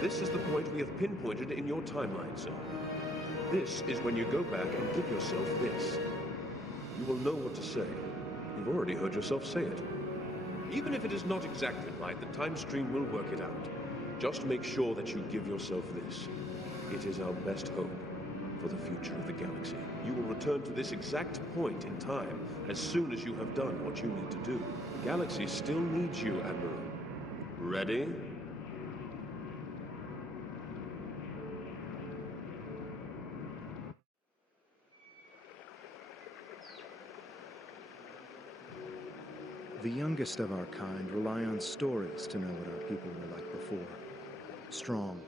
This is the point we have pinpointed in your timeline, sir. This is when you go back and give yourself this. You will know what to say. You've already heard yourself say it. Even if it is not exactly right, the time stream will work it out. Just make sure that you give yourself this. It is our best hope for the future of the galaxy. You will return to this exact point in time as soon as you have done what you need to do. The galaxy still needs you, Admiral. Ready? The youngest of our kind rely on stories to know what our people were like before. Strong,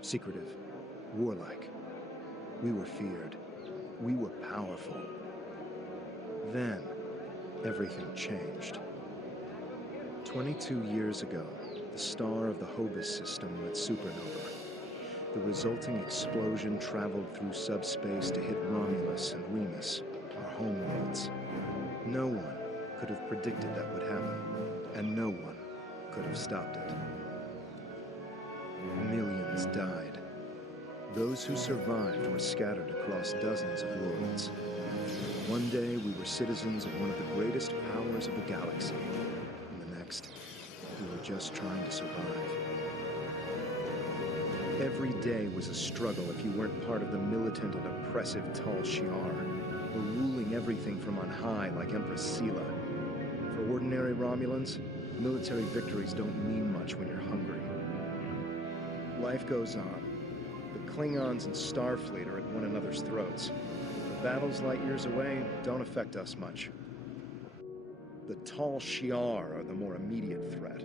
secretive, warlike. We were feared. We were powerful. Then, everything changed. 22 years ago, the star of the Hobus system went supernova. The resulting explosion traveled through subspace to hit Romulus and Remus, our homeworlds. No one could have predicted that would happen, and no one could have stopped it. Millions died. Those who survived were scattered across dozens of worlds. One day we were citizens of one of the greatest powers of the galaxy, and the next, we were just trying to survive. Every day was a struggle if you weren't part of the militant and oppressive tacial, or ruling everything from on high like Empress Sela. For ordinary Romulans, military victories don't mean much when you're hungry. Life goes on. The Klingons and Starfleet are at one another's throats. The battles light years away don't affect us much. The Tal Shiar are the more immediate threat.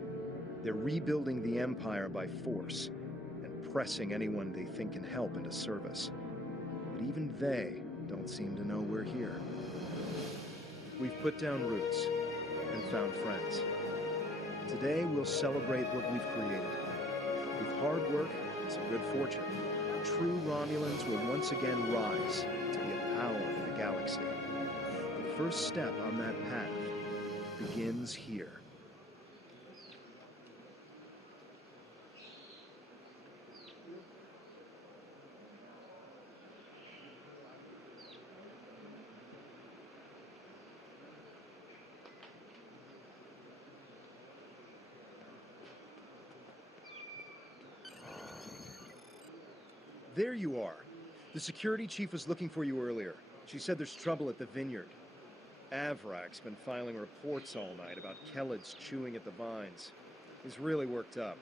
They're rebuilding the Empire by force, and pressing anyone they think can help into service. But even they don't seem to know we're here. We've put down roots and found friends. Today we'll celebrate what we've created. With hard work and some good fortune, true Romulans will once again rise to be a power in the galaxy. The first step on that path begins here. There you are. The security chief was looking for you earlier. She said there's trouble at the vineyard. Avrak's been filing reports all night about Kellids chewing at the vines. He's really worked up.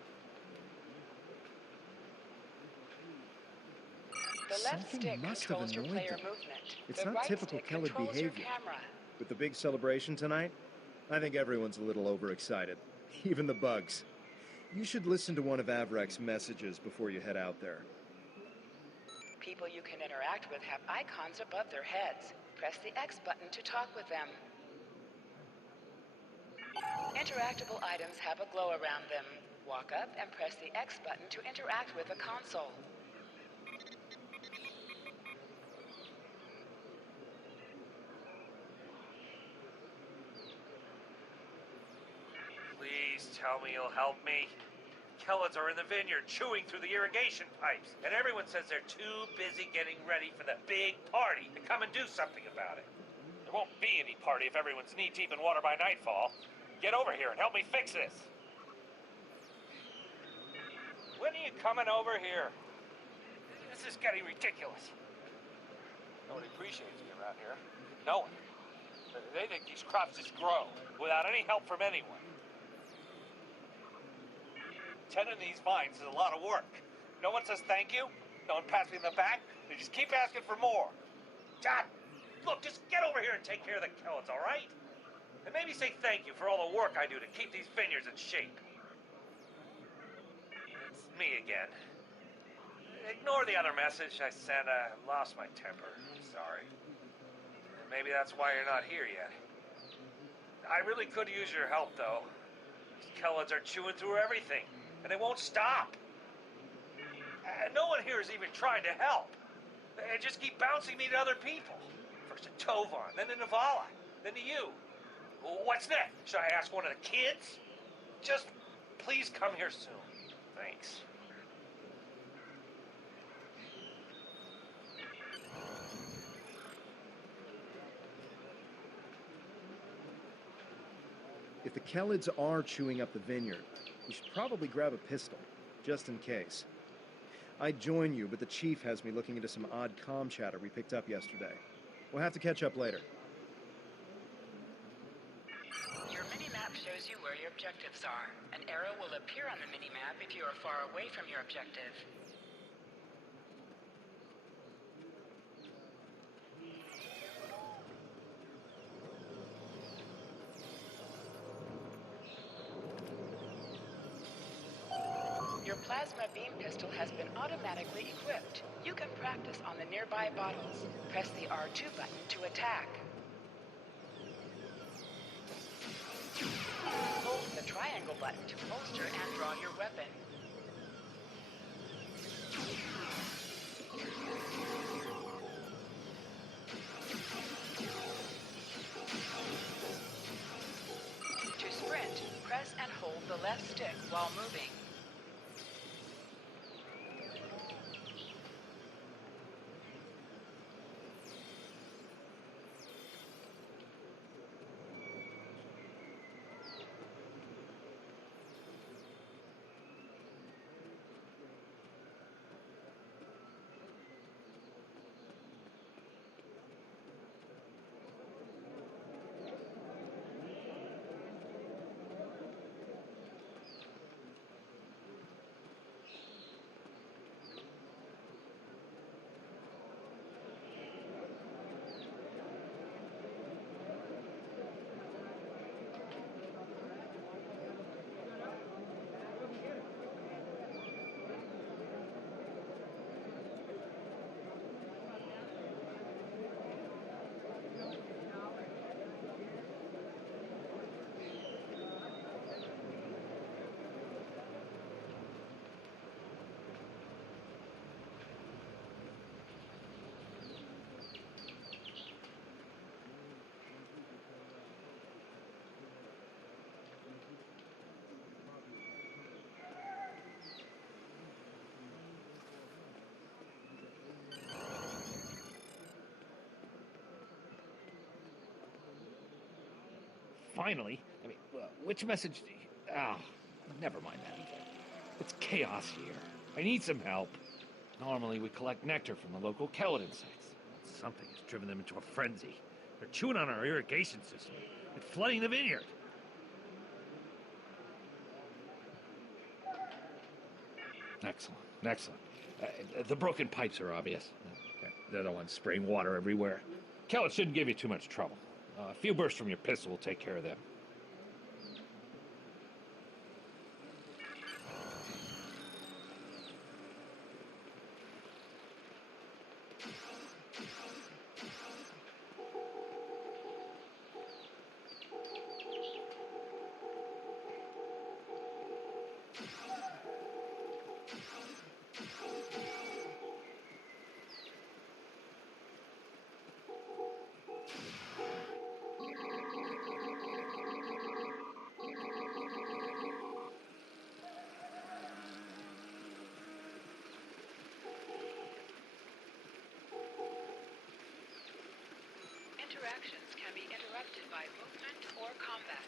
The left Something stick must have controls your annoyed player them. movement. It's The not right typical stick Kellid controls your behavior. camera. With the big celebration tonight, I think everyone's a little overexcited. Even the bugs. You should listen to one of Avrak's messages before you head out there. People you can interact with have icons above their heads. Press the X button to talk with them. Interactable items have a glow around them. Walk up and press the X button to interact with the console. Please tell me you'll help me. Kellids are in the vineyard chewing through the irrigation pipes, and everyone says they're too busy getting ready for the big party to come and do something about it. There won't be any party if everyone's knee-deep in water by nightfall. Get over here and help me fix this. When are you coming over here? This is getting ridiculous. Nobody appreciates me around here. No one. They think these crops just grow without any help from anyone. Tending these vines is a lot of work. No one says thank you. No one pats me in the back. They just keep asking for more. God, look, just get over here and take care of the Kellids, all right? And maybe say thank you for all the work I do to keep these vineyards in shape. It's me again. Ignore the other message I sent. I lost my temper. I'm sorry. Maybe that's why you're not here yet. I really could use your help, though. These Kellids are chewing through everything, and they won't stop. No one here is even trying to help. They just keep bouncing me to other people. First to Tovan, then to Navala, then to you. What's next? Should I ask one of the kids? Just please come here soon. Thanks. If the Kellids are chewing up the vineyard, we should probably grab a pistol, just in case. I'd join you, but the chief has me looking into some odd comm chatter we picked up yesterday. We'll have to catch up later. Your mini-map shows you where your objectives are. An arrow will appear on the mini-map if you are far away from your objective. Your plasma beam pistol has been automatically equipped. You can practice on the nearby bottles. Press the R2 button to attack. Hold the triangle button to holster and draw your weapon. To sprint, press and hold the left stick while moving. Finally? I mean, which message do you... Oh, never mind that. It's chaos here. I need some help. Normally, we collect nectar from the local Kellid insects. Something has driven them into a frenzy. They're chewing on our irrigation system and flooding the vineyard. Excellent, excellent. The broken pipes are obvious. They're the ones spraying water everywhere. Kellid shouldn't give you too much trouble. A few bursts from your pistol will take care of them. Interactions can be interrupted by movement or combat.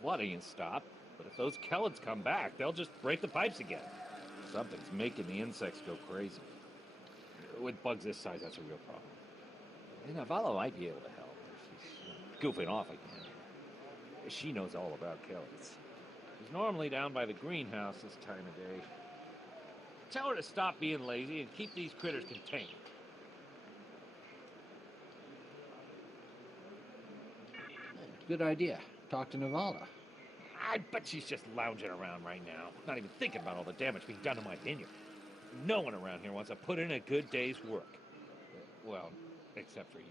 flooding and stop, but if those Kellids come back, they'll just break the pipes again. Something's making the insects go crazy. With bugs this size, that's a real problem. And Navala might be able to help if she's goofing off again. She knows all about Kellids. She's normally down by the greenhouse this time of day. Tell her to stop being lazy and keep these critters contained. Good idea. Talk to Navala. I bet she's just lounging around right now, not even thinking about all the damage being done to my vineyard. No one around here wants to put in a good day's work. Well, except for you.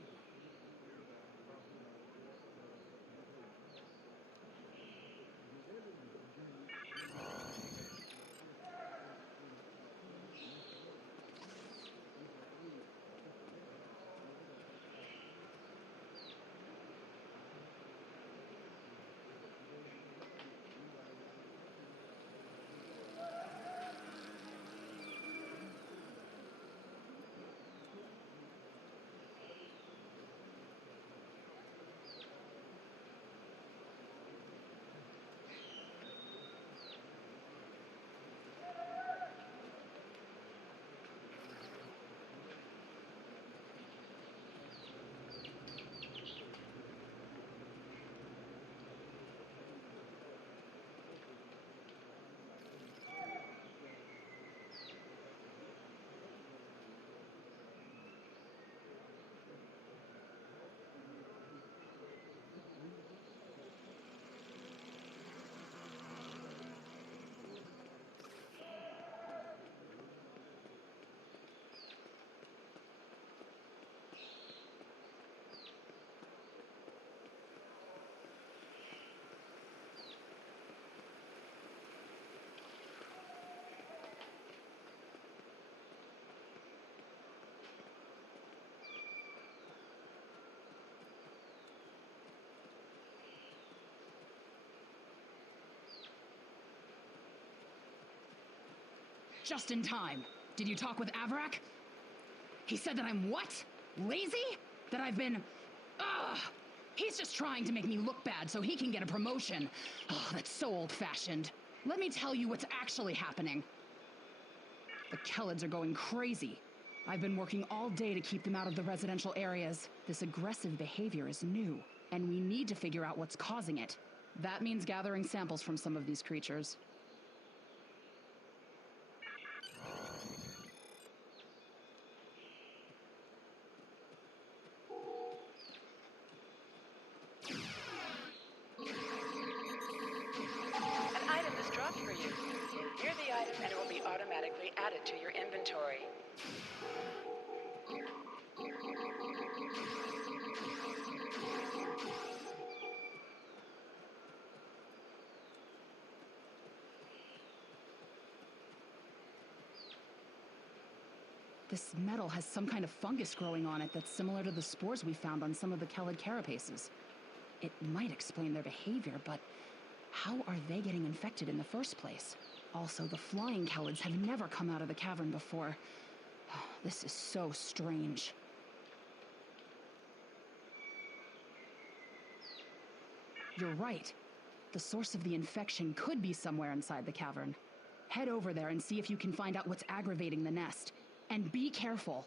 Just in time. Did you talk with Avarak? He said that I'm what? Lazy? That I've been... Ugh! He's just trying to make me look bad so he can get a promotion. Oh, that's so old-fashioned. Let me tell you what's actually happening. The Kellids are going crazy. I've been working all day to keep them out of the residential areas. This aggressive behavior is new, and we need to figure out what's causing it. That means gathering samples from some of these creatures. An item is dropped for you. Near the item and it will be automatically added to your inventory. This metal has some kind of fungus growing on it that's similar to the spores we found on some of the Kellid carapaces. It might explain their behavior, but how are they getting infected in the first place? Also, the flying Kellids have never come out of the cavern before. This is so strange. You're right. The source of the infection could be somewhere inside the cavern. Head over there and see if you can find out what's aggravating the nest. And be careful.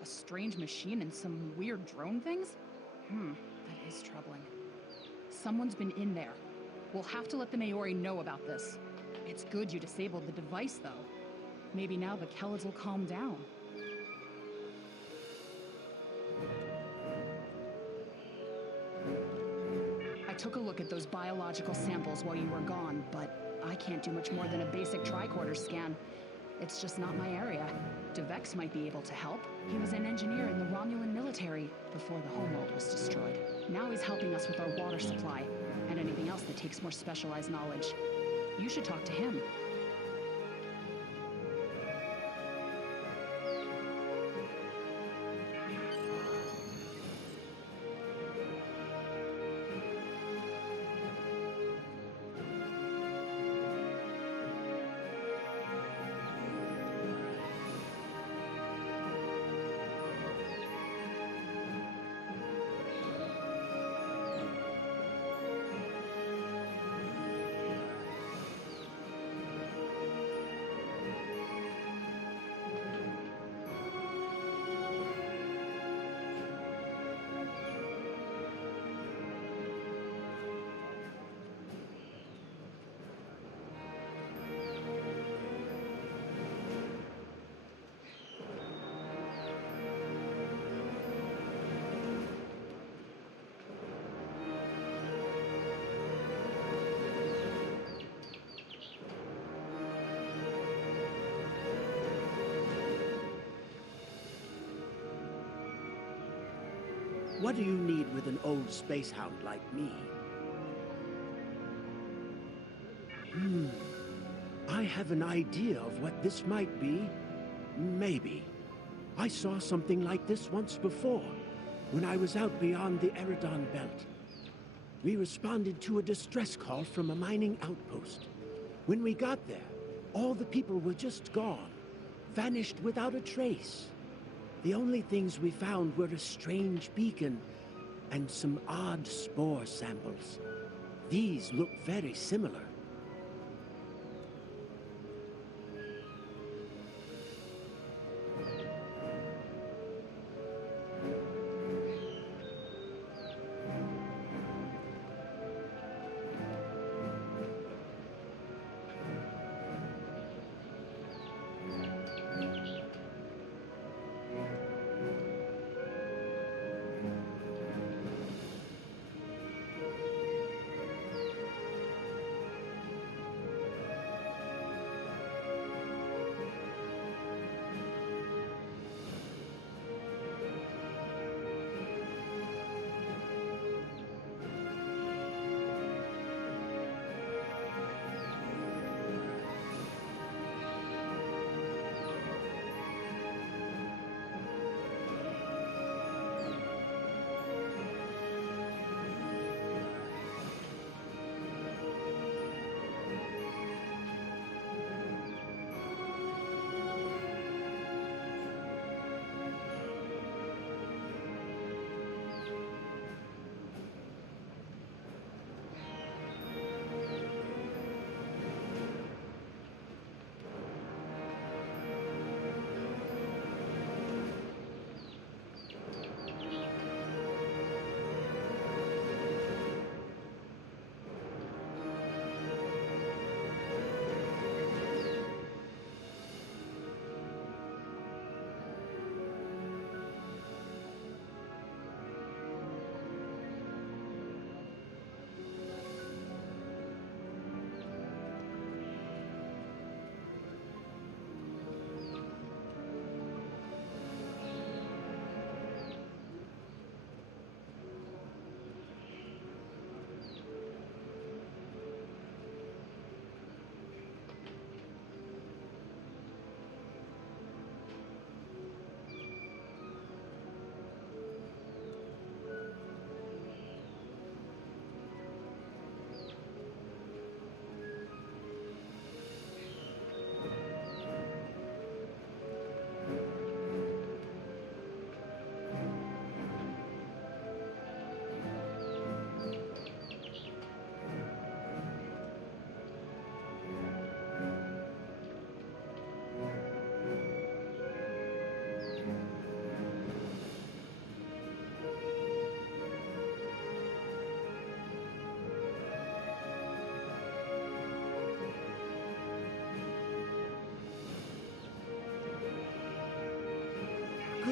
A strange machine and some weird drone things? That is troubling. Someone's been in there. We'll have to let the Maori know about this. It's good you disabled the device, though. Maybe now the Kellids will calm down. I took a look at those biological samples while you were gone, but I can't do much more than a basic tricorder scan. It's just not my area. Devex might be able to help. He was an engineer in the Romulan military before the homeworld was destroyed. Now he's helping us with our water supply and anything else that takes more specialized knowledge. You should talk to him. What do you need with an old space hound like me? I have an idea of what this might be. Maybe. I saw something like this once before, when I was out beyond the Eridon Belt. We responded to a distress call from a mining outpost. When we got there, all the people were just gone, vanished without a trace. The only things we found were a strange beacon and some odd spore samples. These look very similar.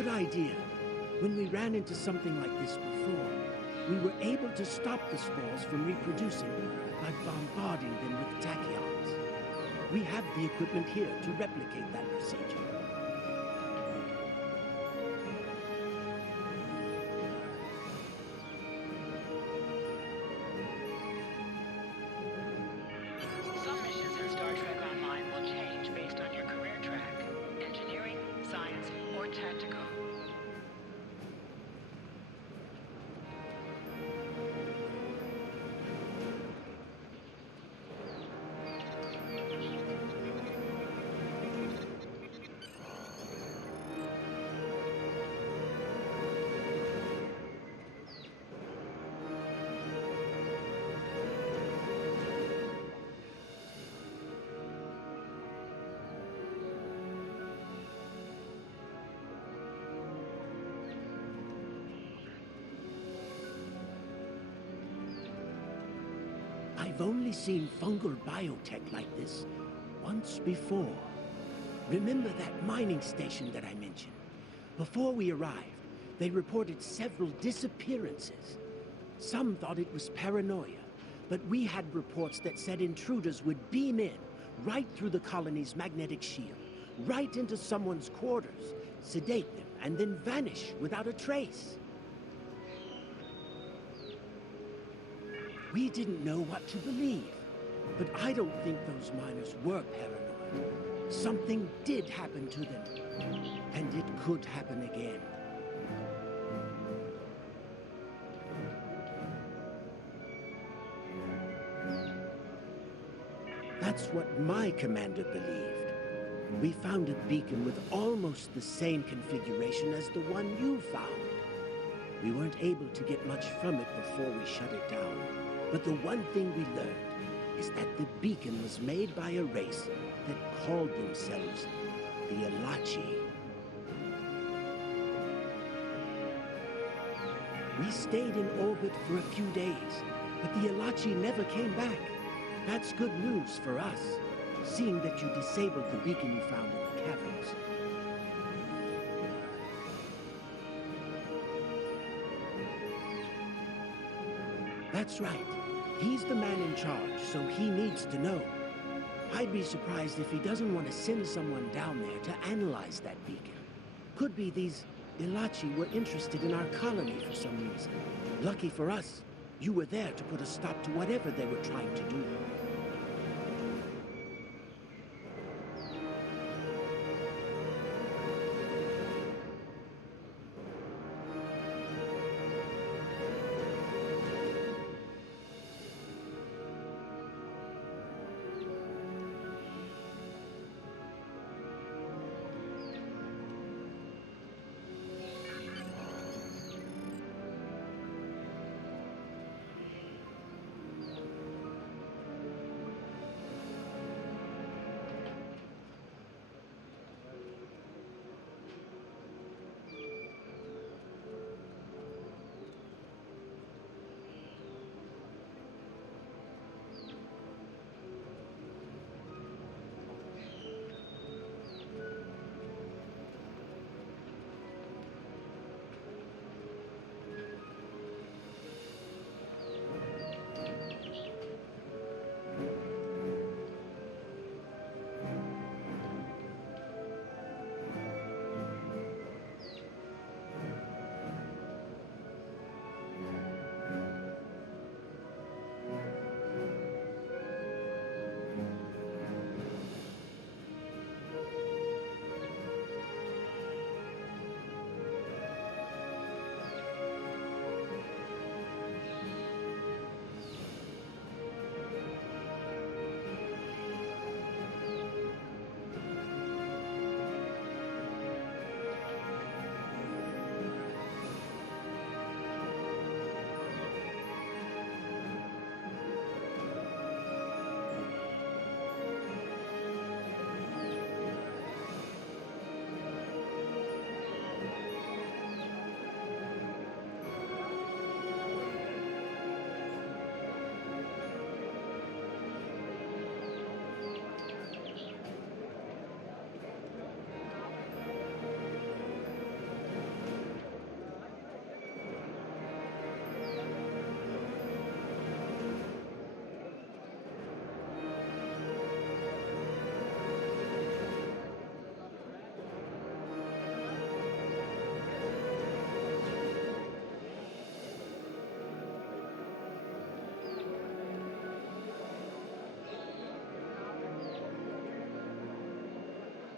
good idea. When we ran into something like this before, we were able to stop the spores from reproducing by bombarding them with tachyons. We have the equipment here to replicate that procedure. Some missions in Star Trek Online will change based on your career track: engineering, science, or tactical. I've only seen fungal biotech like this once before. Remember that mining station that I mentioned? Before we arrived, they reported several disappearances. Some thought it was paranoia, but we had reports that said intruders would beam in right through the colony's magnetic shield, right into someone's quarters, sedate them, and then vanish without a trace. We didn't know what to believe, but I don't think those miners were paranoid. Something did happen to them, and it could happen again. That's what my commander believed. We found a beacon with almost the same configuration as the one you found. We weren't able to get much from it before we shut it down. But the one thing we learned is that the beacon was made by a race that called themselves the Elachi. We stayed in orbit for a few days, but the Elachi never came back. That's good news for us, seeing that you disabled the beacon you found in the caverns. That's right. He's the man in charge, so he needs to know. I'd be surprised if he doesn't want to send someone down there to analyze that beacon. Could be these Elachi were interested in our colony for some reason. Lucky for us, you were there to put a stop to whatever they were trying to do.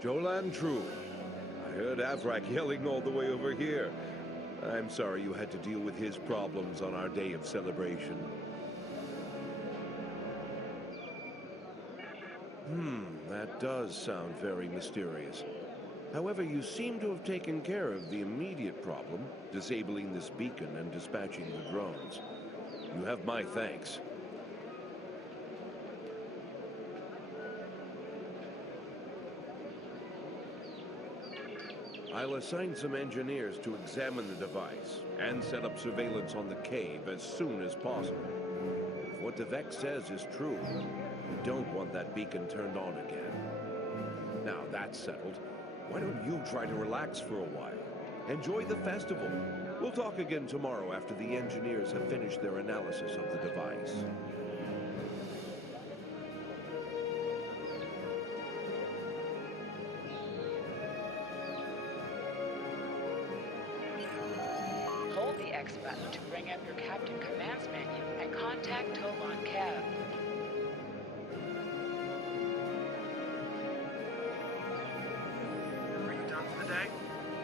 Jolan True. I heard Avrak yelling all the way over here. I'm sorry you had to deal with his problems on our day of celebration. That does sound very mysterious. However, you seem to have taken care of the immediate problem, disabling this beacon and dispatching the drones. You have my thanks. I'll assign some engineers to examine the device and set up surveillance on the cave as soon as possible. If what Devek says is true, we don't want that beacon turned on again. Now that's settled, why don't you try to relax for a while? Enjoy the festival. We'll talk again tomorrow after the engineers have finished their analysis of the device. Hold the X button to bring up your Captain Commands menu and contact Tolan Kev. Are you done for the day?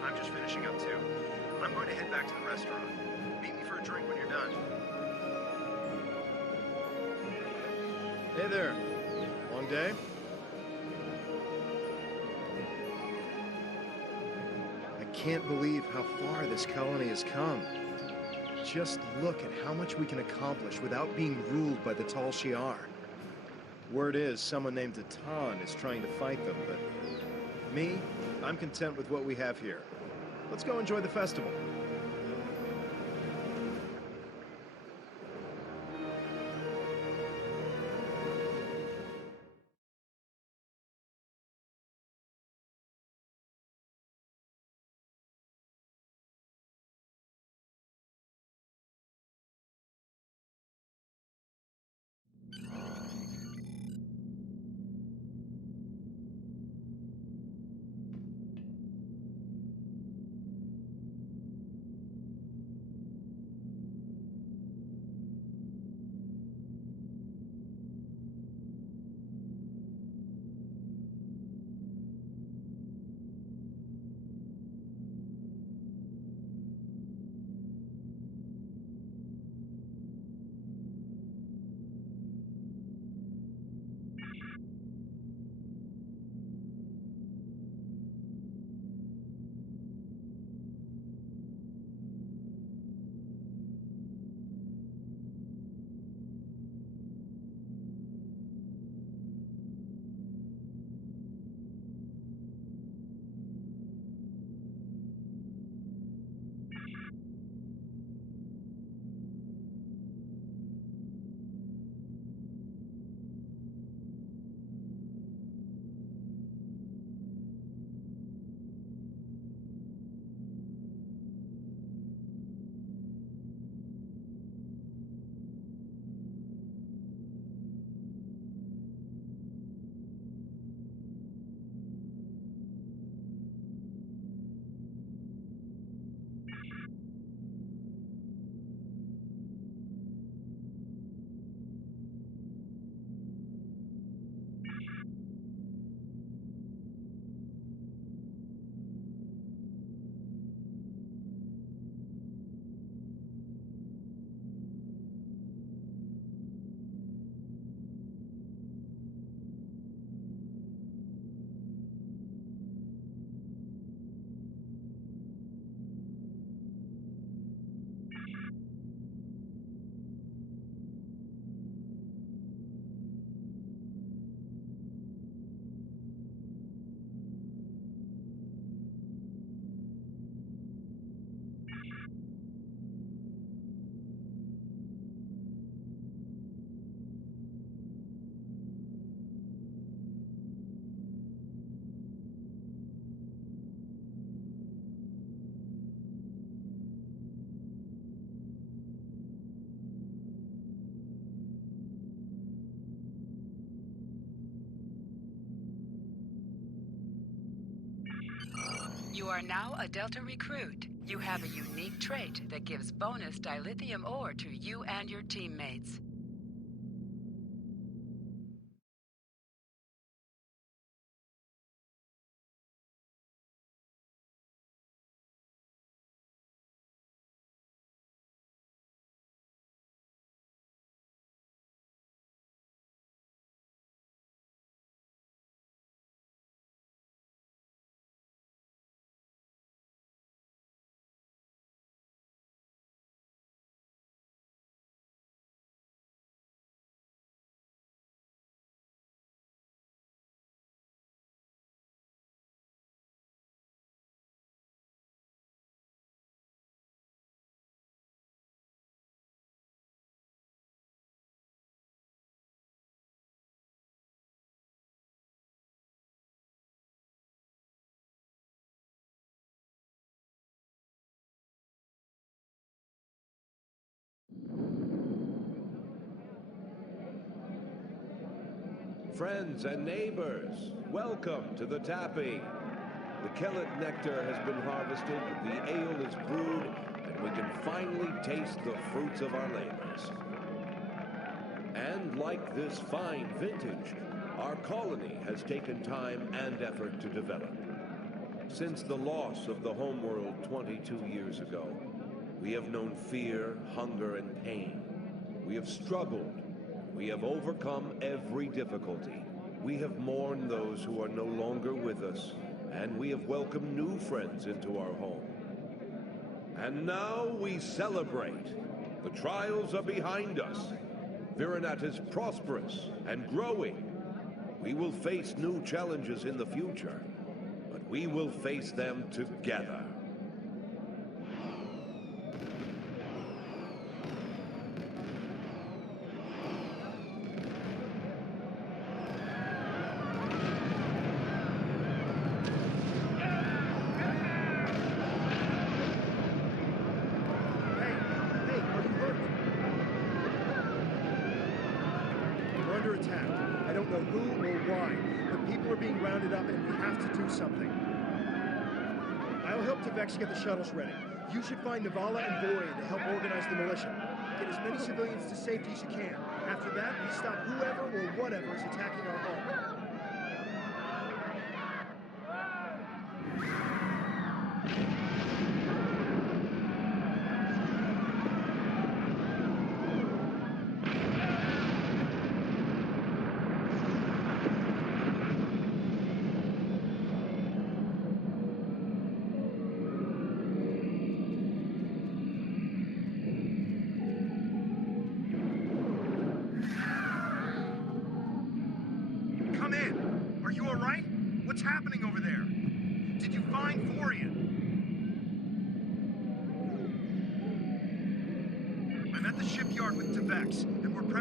I'm just finishing up too. I'm going to head back to the restaurant. Meet me for a drink when you're done. Hey there. Long day? I can't believe how far this colony has come. Just look at how much we can accomplish without being ruled by the Tal Shiar. Word is someone named Atan is trying to fight them, but me, I'm content with what we have here. Let's go enjoy the festival. You are now a Delta recruit. You have a unique trait that gives bonus dilithium ore to you and your teammates. Friends and neighbors, welcome to the tapping. The Kellet nectar has been harvested, the ale is brewed, and we can finally taste the fruits of our labors. And like this fine vintage, our colony has taken time and effort to develop. Since the loss of the homeworld 22 years ago, we have known fear, hunger, and pain. We have struggled. We have overcome every difficulty. We have mourned those who are no longer with us, and we have welcomed new friends into our home. And now we celebrate. The trials are behind us. Virinat is prosperous and growing. We will face new challenges in the future, but we will face them together. Something. I'll help Vex get the shuttles ready. You should find Navala and Void to help organize the militia. Get as many civilians to safety as you can. After that, we stop whoever or whatever is attacking our home.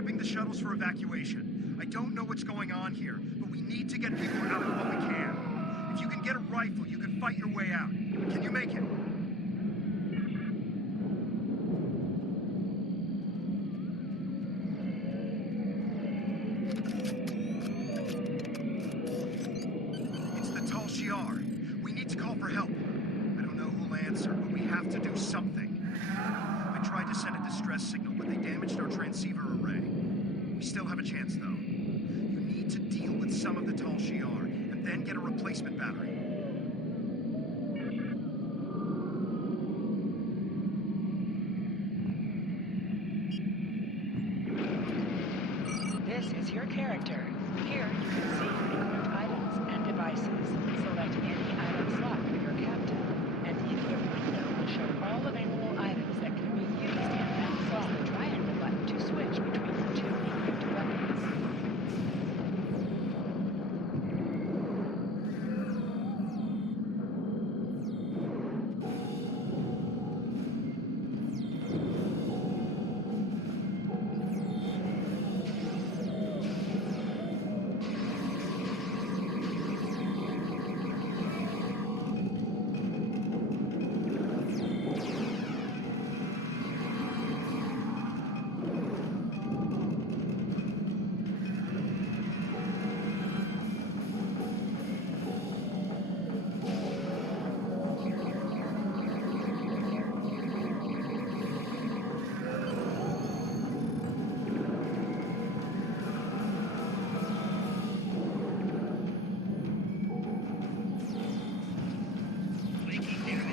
The shuttles for evacuation. I don't know what's going on here, but we need to get people out of what we can. If you can get a rifle, you can fight your way out. Can you make it? It's the Tal Shiar. We need to call for help. I don't know who'll answer, but we have to do something. I tried to send a distress signal, but they damaged our transceiver array. We still have a chance, though. You need to deal with some of the Tal Shiar, and then get a replacement battery. This is your character. Here you can see equipped items and devices. Select any item slot for your captain, and the equipped window will show all available items that can be used in that slot. Press the triangle button to switch between your two equipped weapons.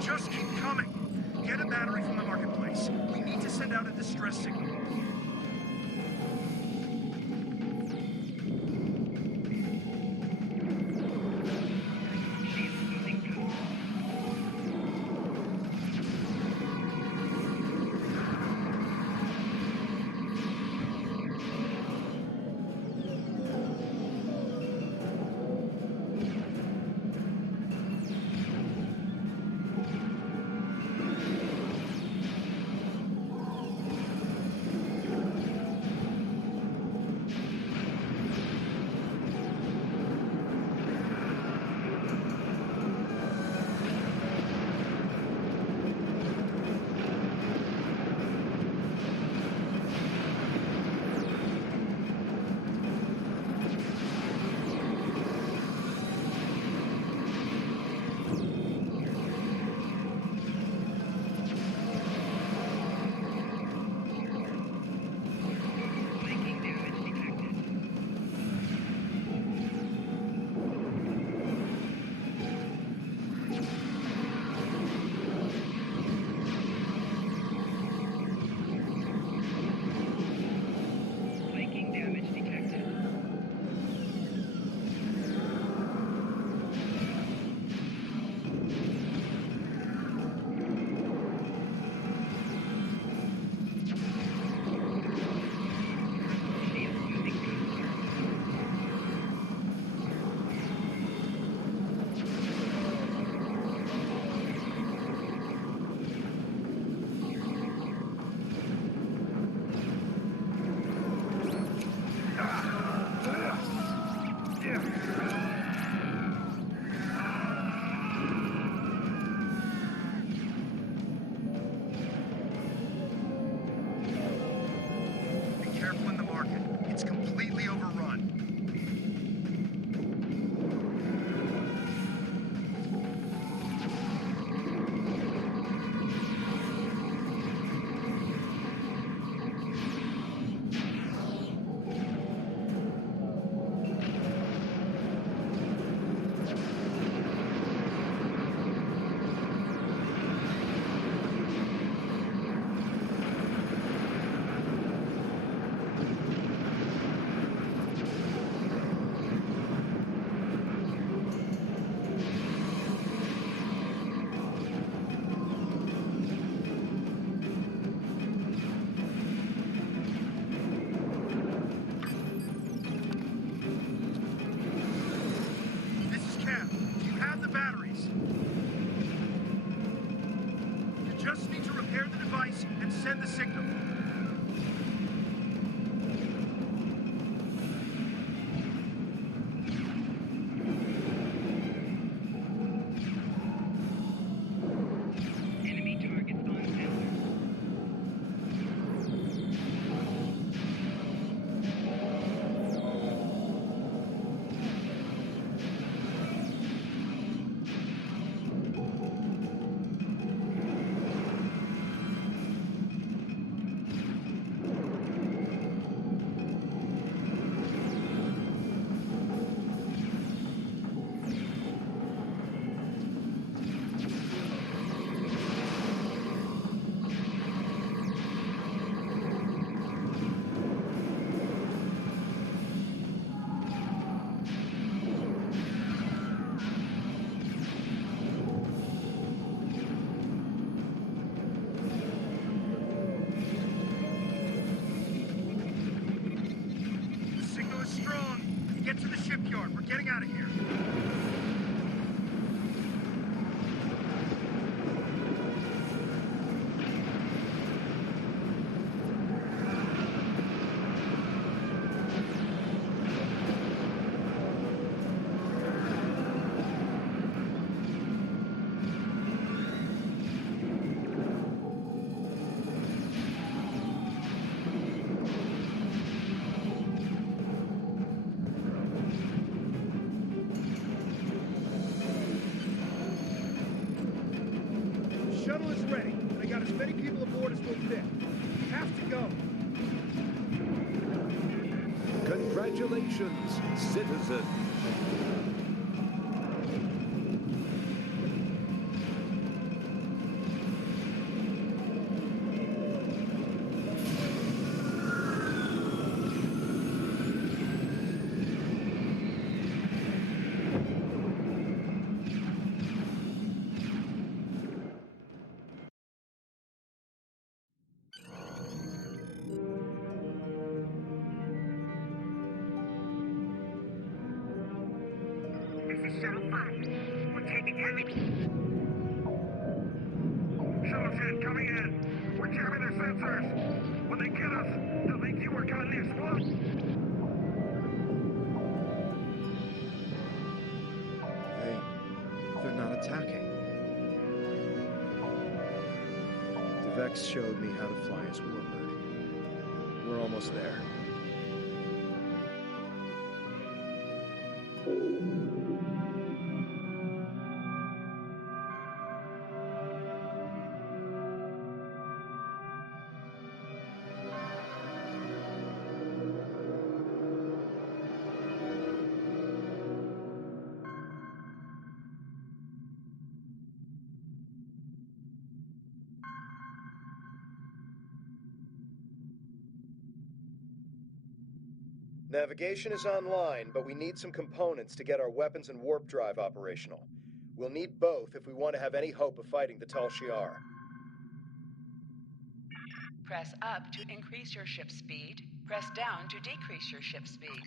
Just keep coming. Get a battery from the marketplace. We need to send out a distress signal. getting out of here. Shuttle is ready. I got as many people aboard as will fit. We have to go. Congratulations, citizen. This is Shuttle 5. We're taking heavy... Shuttle 10 coming in. We're jamming their sensors. When they get us, they'll think you were caught in the explosion. They're not attacking. Vex showed me how to fly his warbird. We're almost there. Navigation is online, but we need some components to get our weapons and warp drive operational. We'll need both if we want to have any hope of fighting the Tal Shiar. Press up to increase your ship speed. Press down to decrease your ship speed.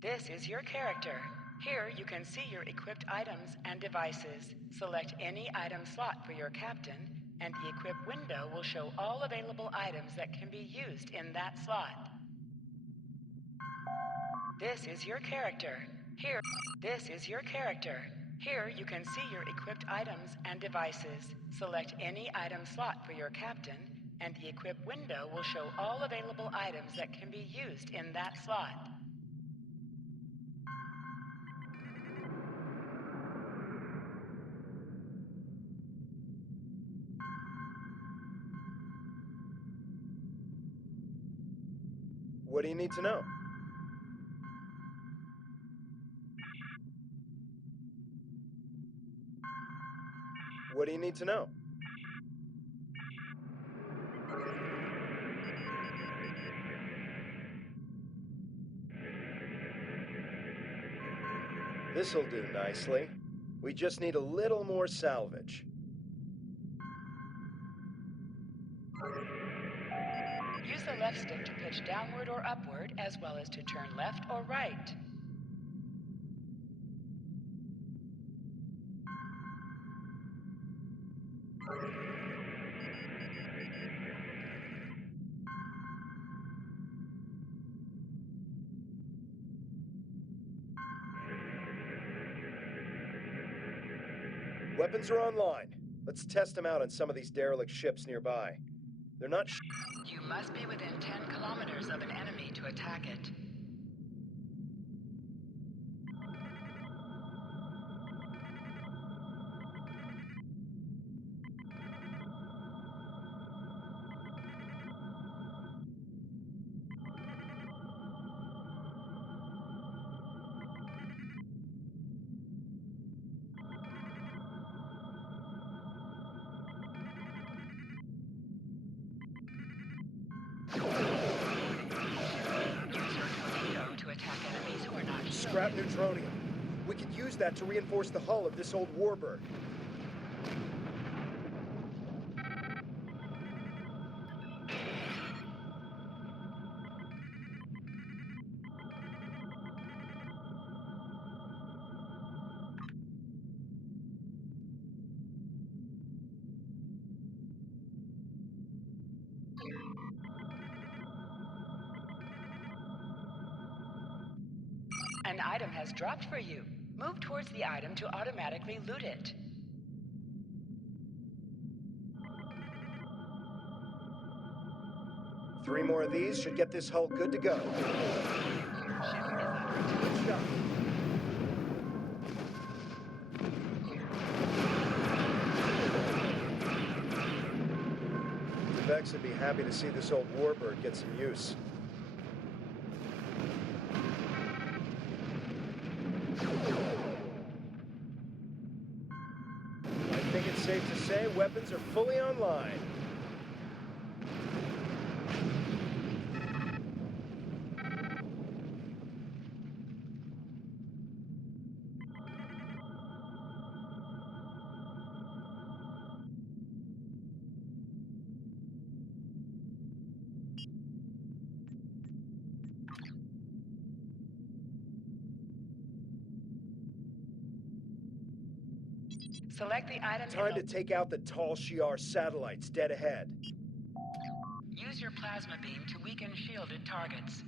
This is your character. Here you can see your equipped items and devices. Select any item slot for your captain, and the equip window will show all available items that can be used in that slot. This is your character. This is your character. Here you can see your equipped items and devices. Select any item slot for your captain, and the equip window will show all available items that can be used in that slot. What do you need to know? What do you need to know? This'll do nicely. We just need a little more salvage. Use the left stick to pitch downward or upward, as well as to turn left or right. Weapons are online. Let's test them out on some of these derelict ships nearby. They're not You must be within 10 kilometers of an enemy to attack it. scrap neutronium. We could use that to reinforce the hull of this old warbird. An item has dropped for you. Move towards the item to automatically loot it. Three more of these should get this hull good to go. Your ship is under attack. Good shot. The Vex would be happy to see this old warbird get some use. I think it's safe to say weapons are fully online. Select the item. Time to take out the Tal Shiar satellites dead ahead. Use your plasma beam to weaken shielded targets.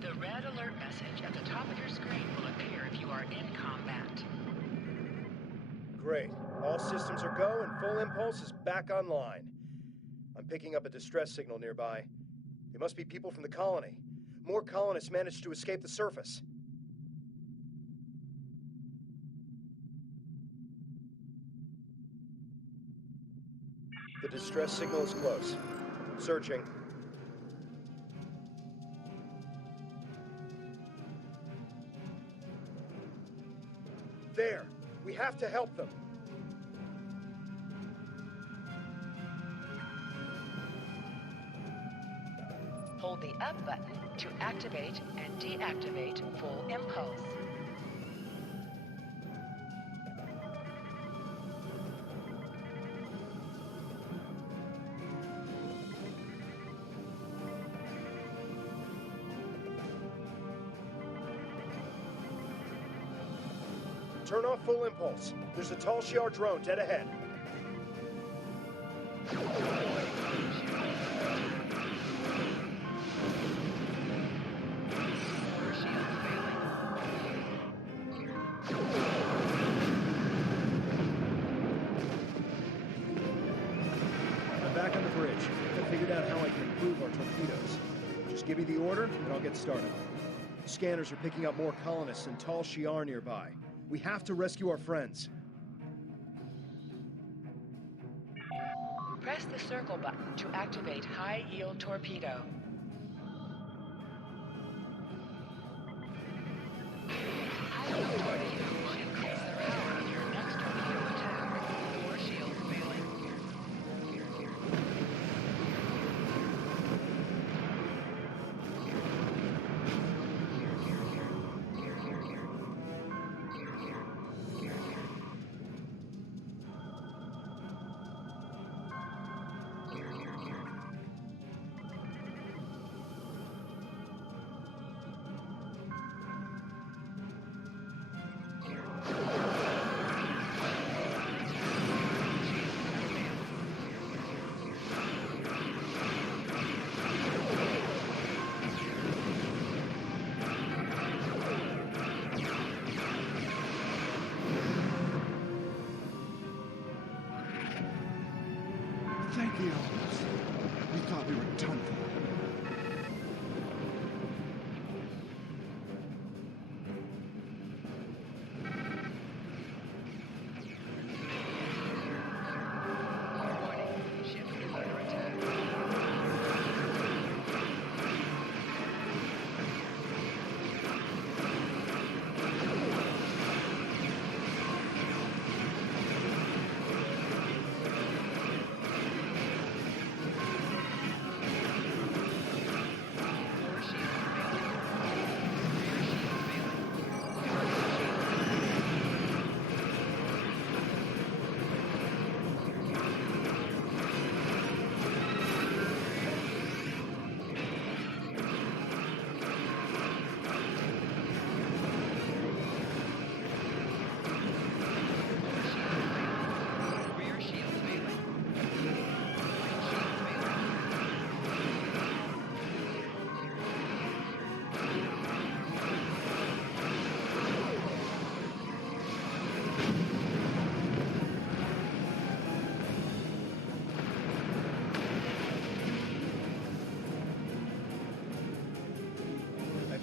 The red alert message at the top of your screen will appear if you are in combat. Great. All systems are go and full impulse is back online. I'm picking up a distress signal nearby. It must be people from the colony. More colonists managed to escape the surface. The distress signal is close. Searching. There! We have to help them! Hold the up button to activate and deactivate full impulse. Turn off full impulse. There's a Tal Shiar drone dead ahead. I'm back on the bridge. I figured out how I can improve our torpedoes. Just give me the order, and I'll get started. Scanners are picking up more colonists and Tal Shiar nearby. We have to rescue our friends. Press the circle button to activate high-yield torpedo. High-yield torpedo will increase the power of your next torpedo attack. Door shield failing.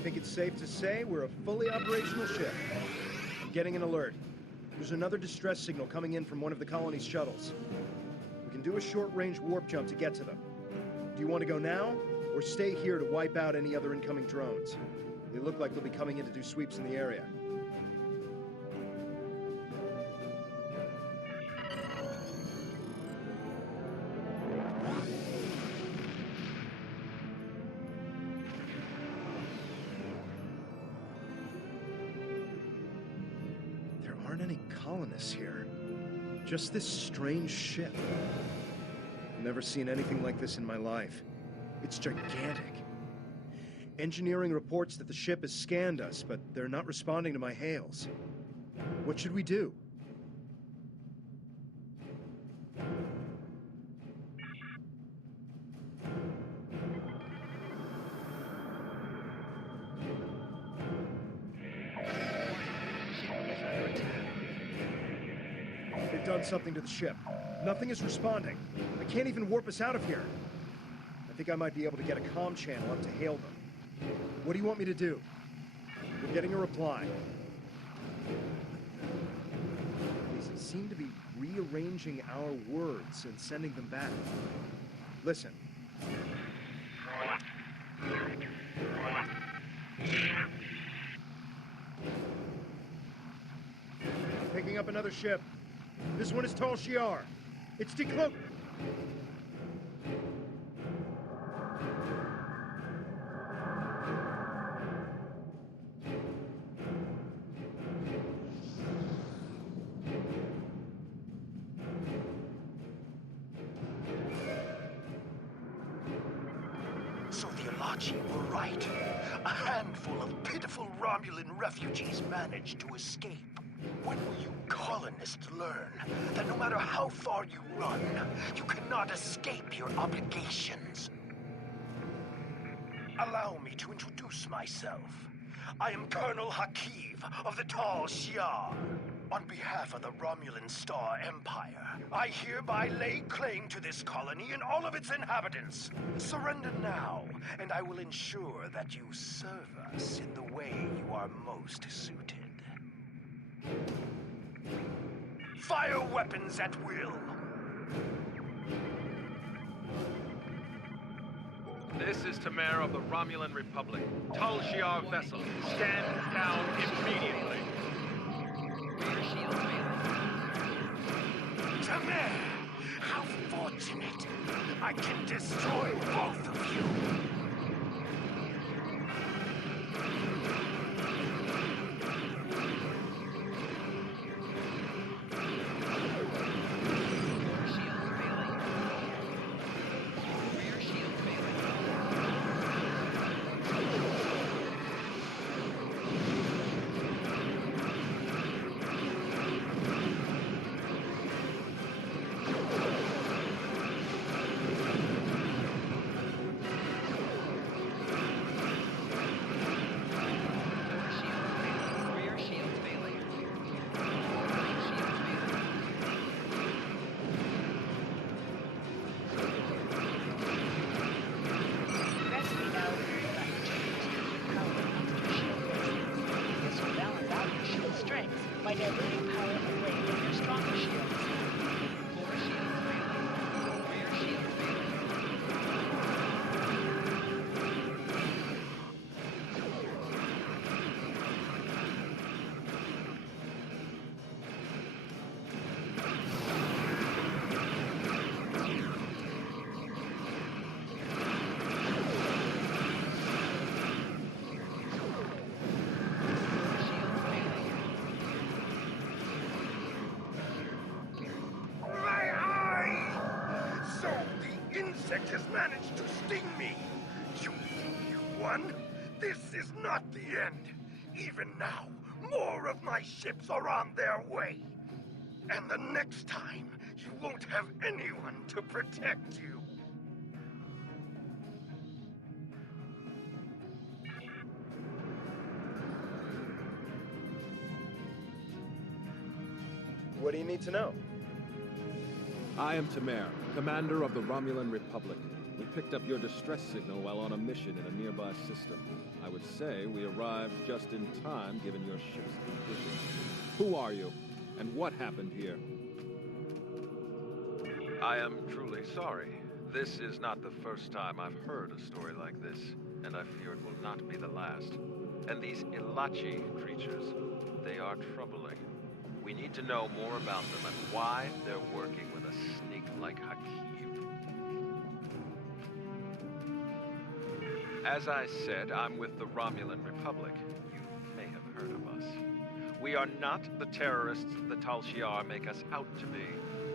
think it's safe to say we're a fully operational ship. I'm getting an alert. There's another distress signal coming in from one of the colony's shuttles. We can do a short-range warp jump to get to them. Do you want to go now, or stay here to wipe out any other incoming drones? They look like they'll be coming in to do sweeps in the area. There aren't any colonists here. Just this strange ship. I've never seen anything like this in my life. It's gigantic. Engineering reports that the ship has scanned us, but they're not responding to my hails. What should we do? They've done something to the ship. Nothing is responding. I can't even warp us out of here. I think I might be able to get a comm channel up to hail them. What do you want me to do? We're getting a reply. They seem to be rearranging our words and sending them back. Listen. Picking up another ship. This one is Tal Shiar. It's decloaked. So the Alachi were right. A handful of pitiful Romulan refugees managed to escape. When will you colonists learn that no matter how far you run, you cannot escape your obligations? Allow me to introduce myself. I am Colonel Hakiv of the Tal Shiar. On behalf of the Romulan Star Empire, I hereby lay claim to this colony and all of its inhabitants. Surrender now, and I will ensure that you serve us in the way you are most suited. Fire weapons at will! This is Tamer of the Romulan Republic. Tal Shiar vessel, stand down immediately. Tamer! How fortunate! I can destroy both of you! by diverting power away from their stronger shields. Core shields failing. Rear shields failing. Insect has managed to sting me. You won? This is not the end. Even now, more of my ships are on their way. And the next time, you won't have anyone to protect you. What do you need to know? I am Tamer, commander of the Romulan Republic. We picked up your distress signal while on a mission in a nearby system. I would say we arrived just in time, given your ship's condition. Who are you? And what happened here? I am truly sorry. This is not the first time I've heard a story like this, and I fear it will not be the last. And these Ilachi creatures, they are troubling. We need to know more about them and why they're working with a sneak like Hakim. As I said, I'm with the Romulan Republic. You may have heard of us. We are not the terrorists the Tal Shiar make us out to be.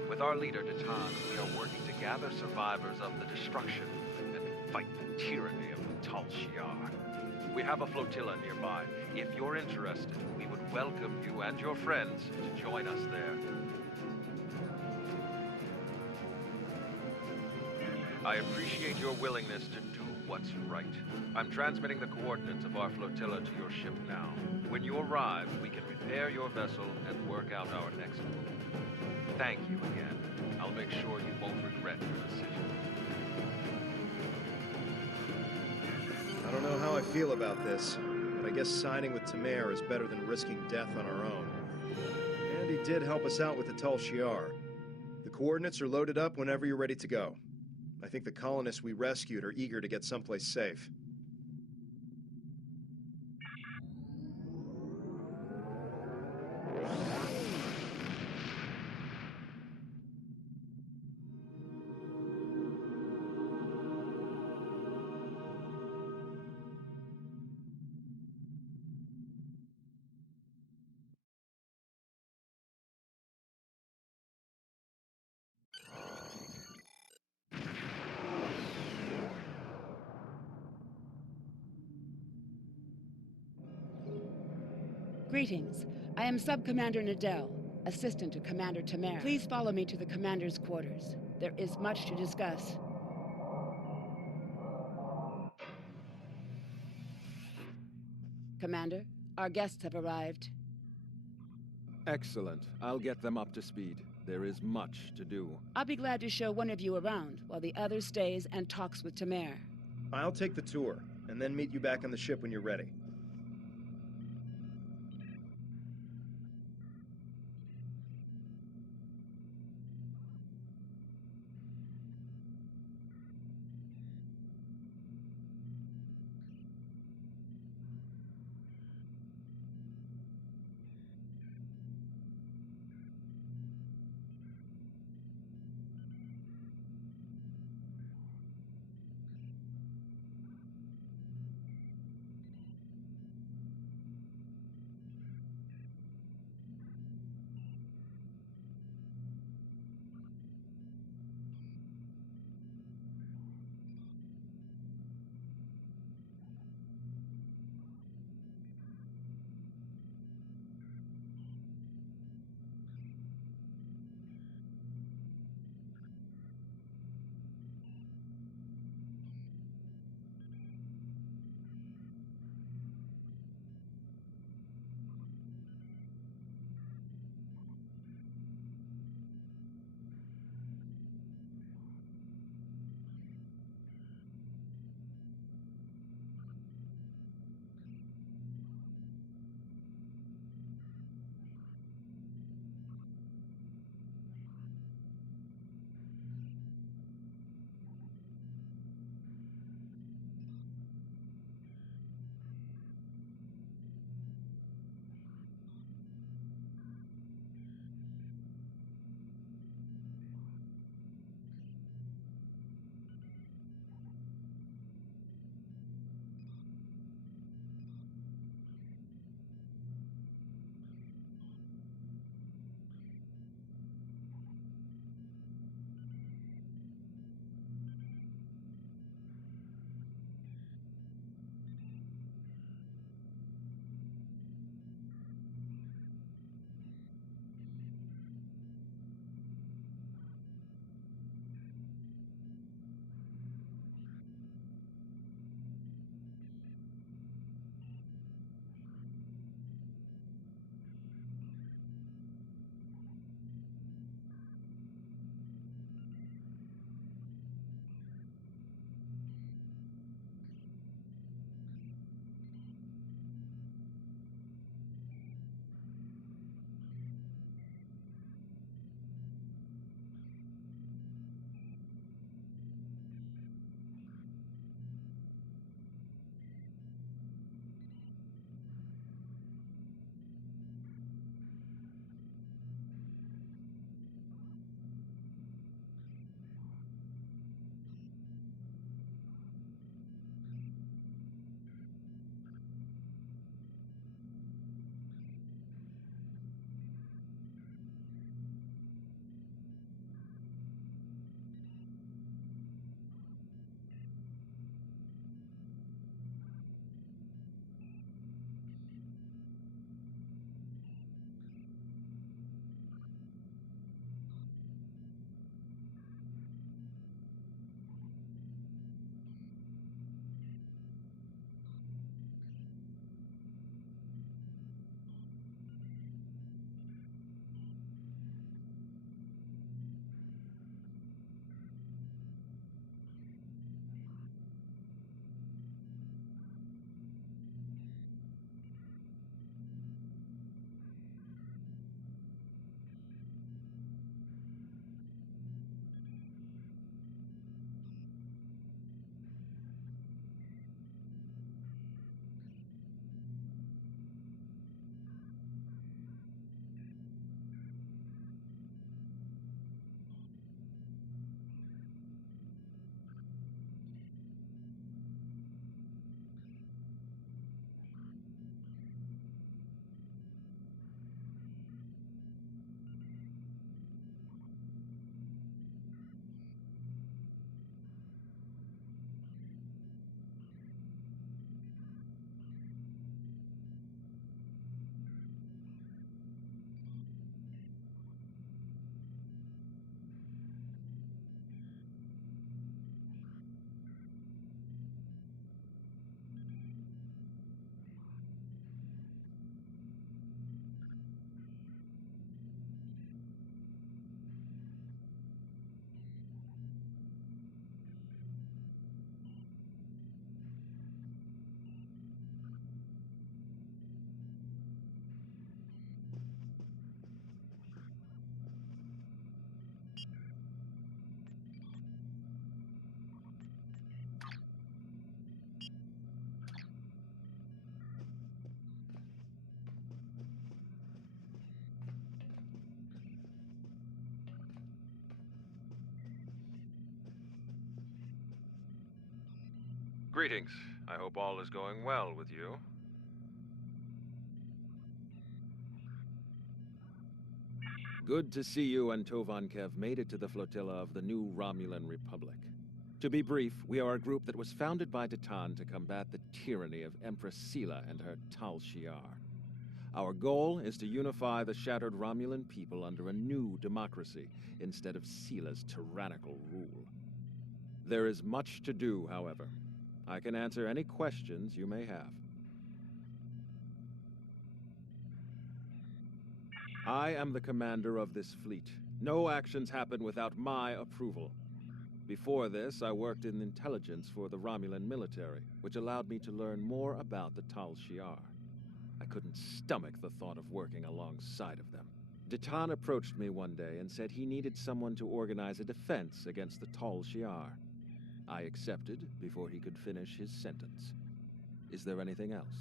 With our leader, Datan, we are working to gather survivors of the destruction and fight the tyranny of the Tal Shiar. We have a flotilla nearby. If you're interested, we would welcome you and your friends to join us there. I appreciate your willingness to do what's right. I'm transmitting the coordinates of our flotilla to your ship now. When you arrive, we can repair your vessel and work out our next move. Thank you again. I'll make sure you won't regret your decision. I don't know how I feel about this, but I guess siding with Tamer is better than risking death on our own. And he did help us out with the Tal Shiar. The coordinates are loaded up whenever you're ready to go. I think the colonists we rescued are eager to get someplace safe. Greetings. I am Sub-Commander Nadell, assistant to Commander Tamer. Please follow me to the commander's quarters. There is much to discuss. Commander, our guests have arrived. Excellent. I'll get them up to speed. There is much to do. I'll be glad to show one of you around while the other stays and talks with Tamer. I'll take the tour, and then meet you back on the ship when you're ready. Greetings. I hope all is going well with you. Good to see you and Tovankev made it to the flotilla of the new Romulan Republic. To be brief, we are a group that was founded by Datan to combat the tyranny of Empress Sela and her Tal Shiar. Our goal is to unify the shattered Romulan people under a new democracy instead of Sela's tyrannical rule. There is much to do, however. I can answer any questions you may have. I am the commander of this fleet. No actions happen without my approval. Before this, I worked in intelligence for the Romulan military, which allowed me to learn more about the Tal Shiar. I couldn't stomach the thought of working alongside of them. Datan approached me one day and said he needed someone to organize a defense against the Tal Shiar. I accepted before he could finish his sentence. Is there anything else?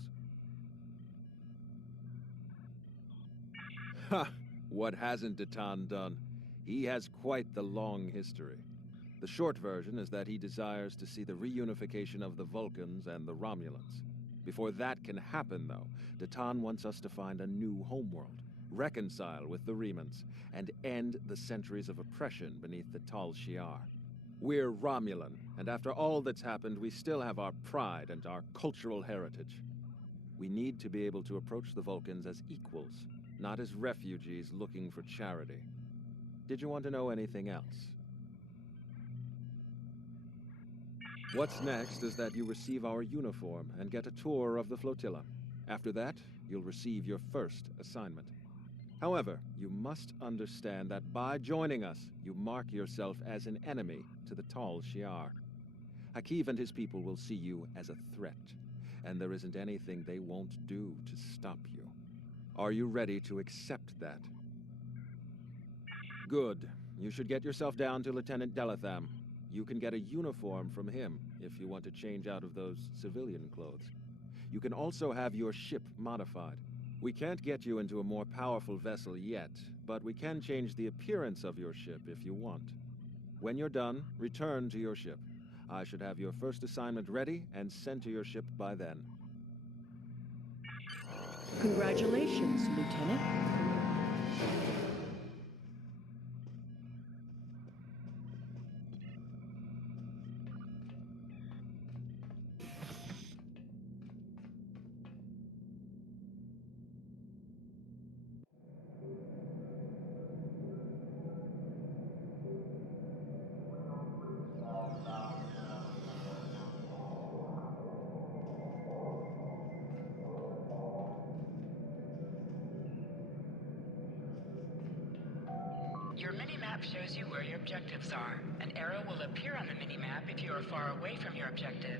Ha! What hasn't Datan done? He has quite the long history. The short version is that he desires to see the reunification of the Vulcans and the Romulans. Before that can happen, though, Datan wants us to find a new homeworld, reconcile with the Remans, and end the centuries of oppression beneath the Tal Shiar. We're Romulan, and after all that's happened, we still have our pride and our cultural heritage. We need to be able to approach the Vulcans as equals, not as refugees looking for charity. Did you want to know anything else? What's next is that you receive our uniform and get a tour of the flotilla. After that, you'll receive your first assignment. However, you must understand that by joining us, you mark yourself as an enemy to the Tal Shiar. Hakiv and his people will see you as a threat, and there isn't anything they won't do to stop you. Are you ready to accept that? Good. You should get yourself down to Lieutenant Delatham. You can get a uniform from him if you want to change out of those civilian clothes. You can also have your ship modified. We can't get you into a more powerful vessel yet, but we can change the appearance of your ship if you want. When you're done, return to your ship. I should have your first assignment ready and sent to your ship by then. Congratulations, Lieutenant. Your mini-map shows you where your objectives are. An arrow will appear on the mini-map if you are far away from your objective.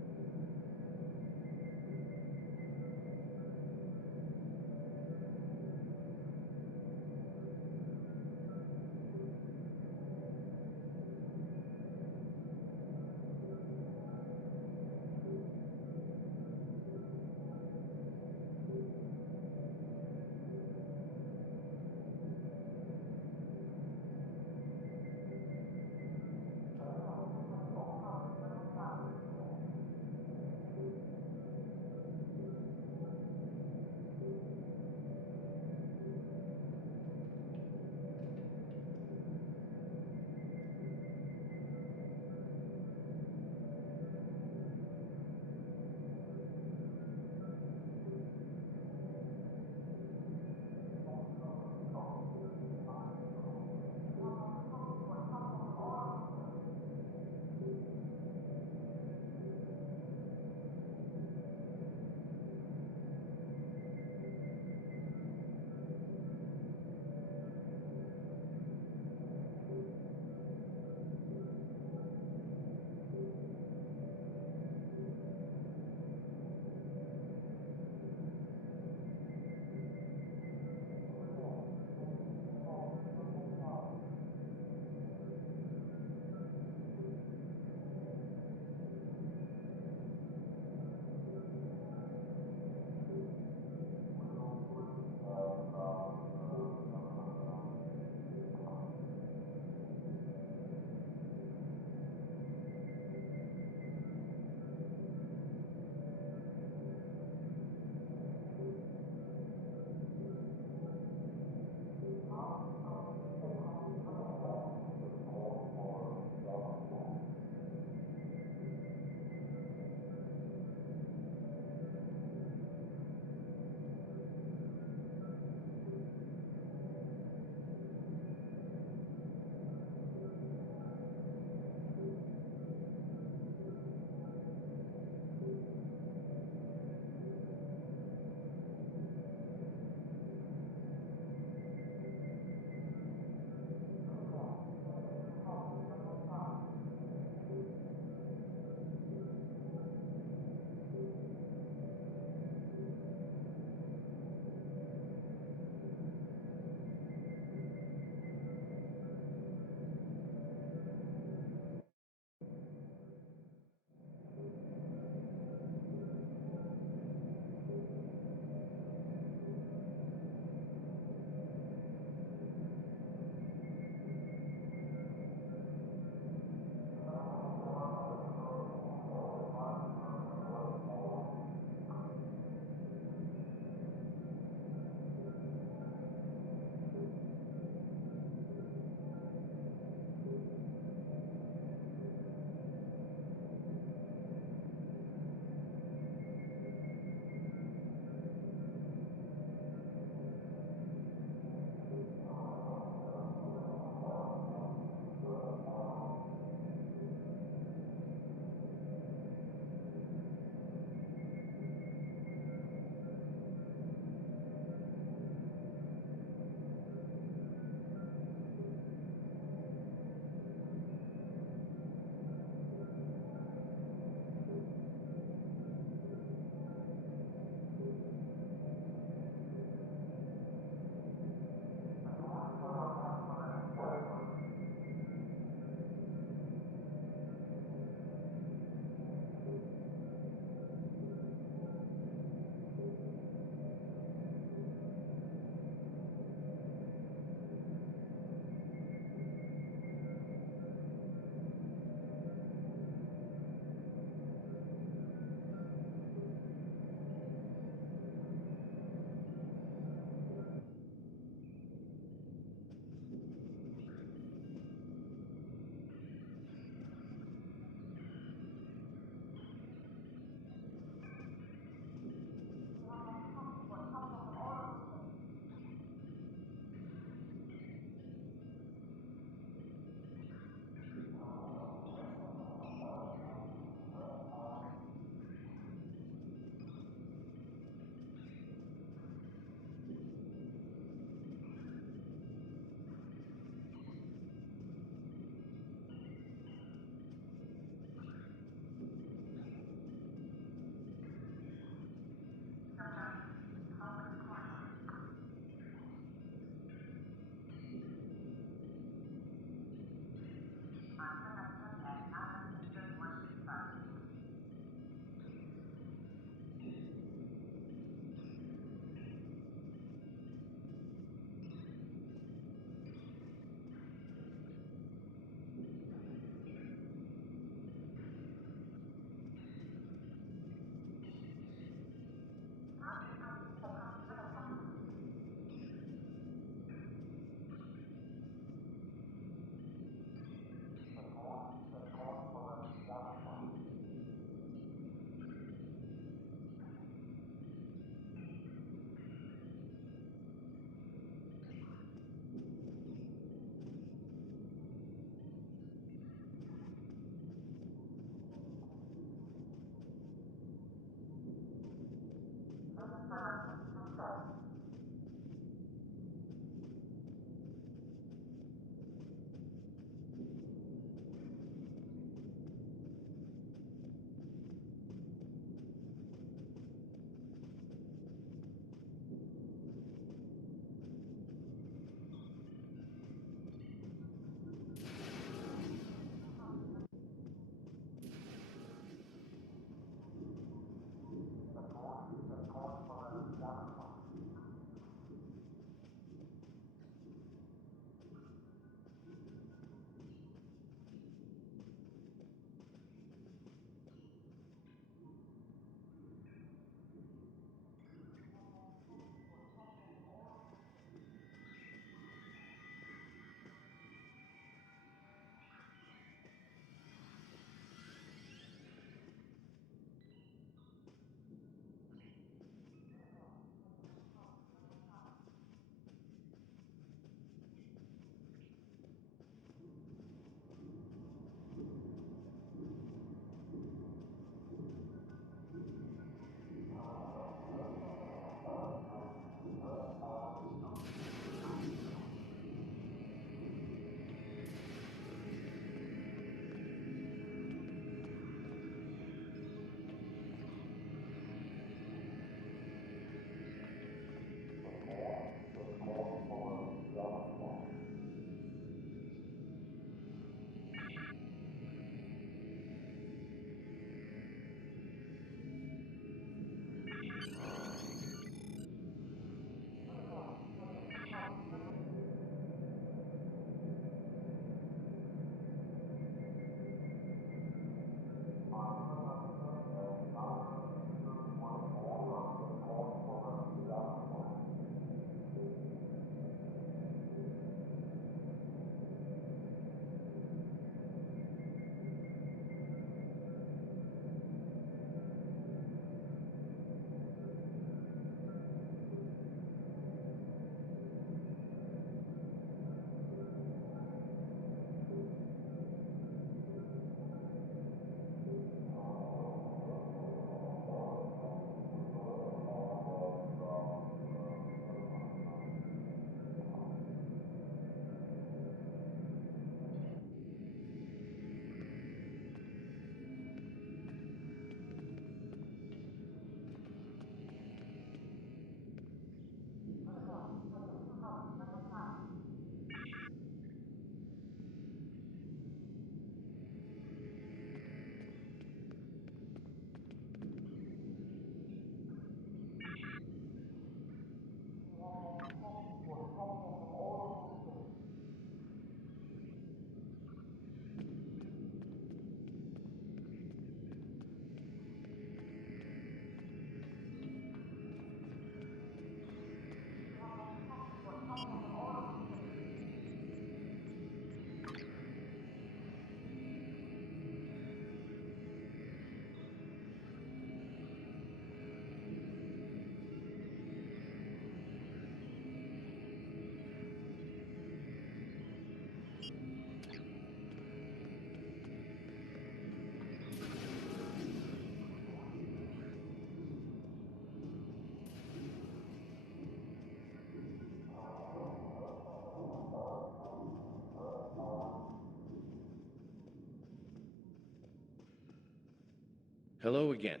Hello again.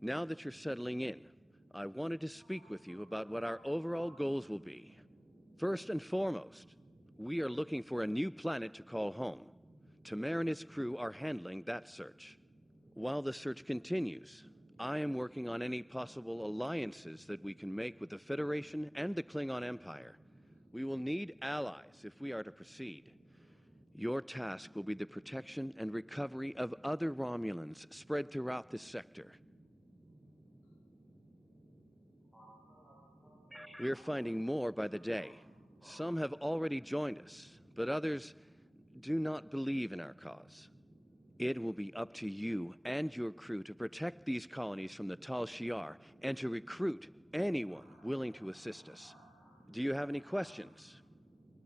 Now that you're settling in, I wanted to speak with you about what our overall goals will be. First and foremost, we are looking for a new planet to call home. Tamer and his crew are handling that search. While the search continues, I am working on any possible alliances that we can make with the Federation and the Klingon Empire. We will need allies if we are to proceed. Your task will be the protection and recovery of other Romulans spread throughout this sector. We are finding more by the day. Some have already joined us, but others do not believe in our cause. It will be up to you and your crew to protect these colonies from the Tal Shiar and to recruit anyone willing to assist us. Do you have any questions?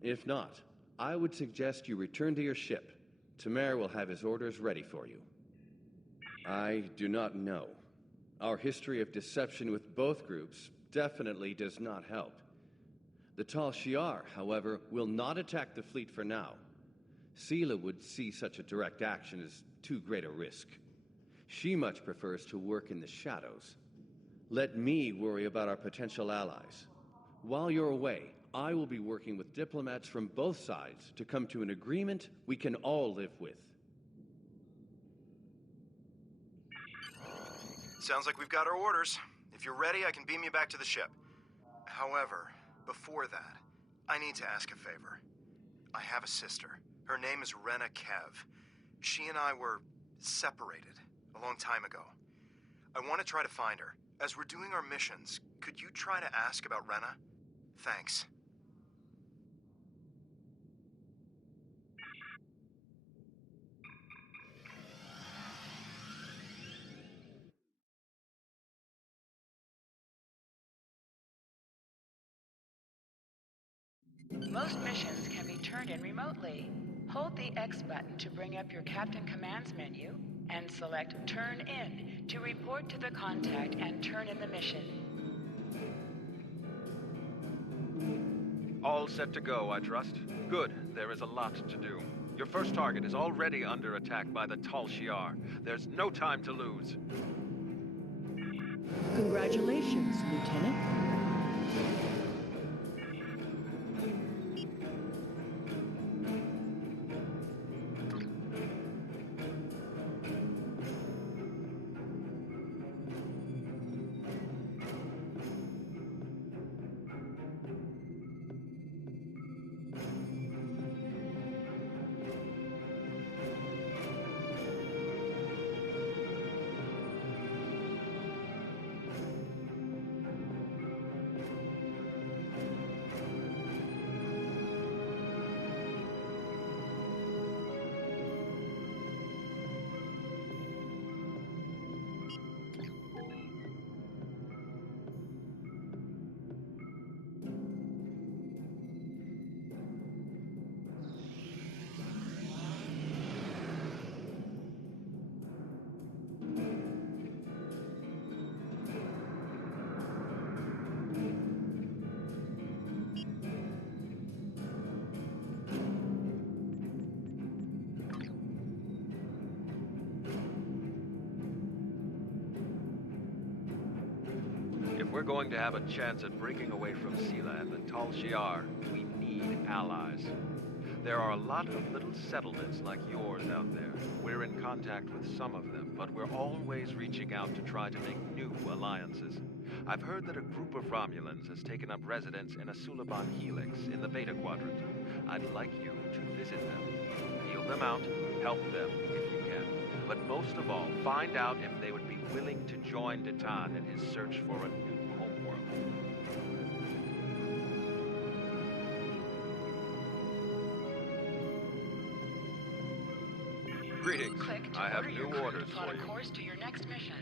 If not, I would suggest you return to your ship. Tamer will have his orders ready for you. I do not know. Our history of deception with both groups definitely does not help. The Tal Shiar, however, will not attack the fleet for now. Sela would see such a direct action as too great a risk. She much prefers to work in the shadows. Let me worry about our potential allies. While you're away, I will be working with diplomats from both sides to come to an agreement we can all live with. Sounds like we've got our orders. If you're ready, I can beam you back to the ship. However, before that, I need to ask a favor. I have a sister. Her name is Rena Kev. She and I were separated a long time ago. I want to try to find her. As we're doing our missions, could you try to ask about Rena? Thanks. Most missions can be turned in remotely. Hold the X button to bring up your Captain Commands menu, and select Turn In to report to the contact and turn in the mission. All set to go, I trust? Good. There is a lot to do. Your first target is already under attack by the Tal Shiar. There's no time to lose. Congratulations, Lieutenant. If we're going to have a chance at breaking away from Sela and the Tal Shiar, we need allies. There are a lot of little settlements like yours out there. We're in contact with some of them, but we're always reaching out to try to make new alliances. I've heard that a group of Romulans has taken up residence in a Suliban helix in the Beta Quadrant. I'd like you to visit them. Feel them out, help them if you can. But most of all, find out if they would be willing to join Detan in his search for a new homeworld. Greetings. Click to I have order new your crew orders to plot for a you. course to your next mission.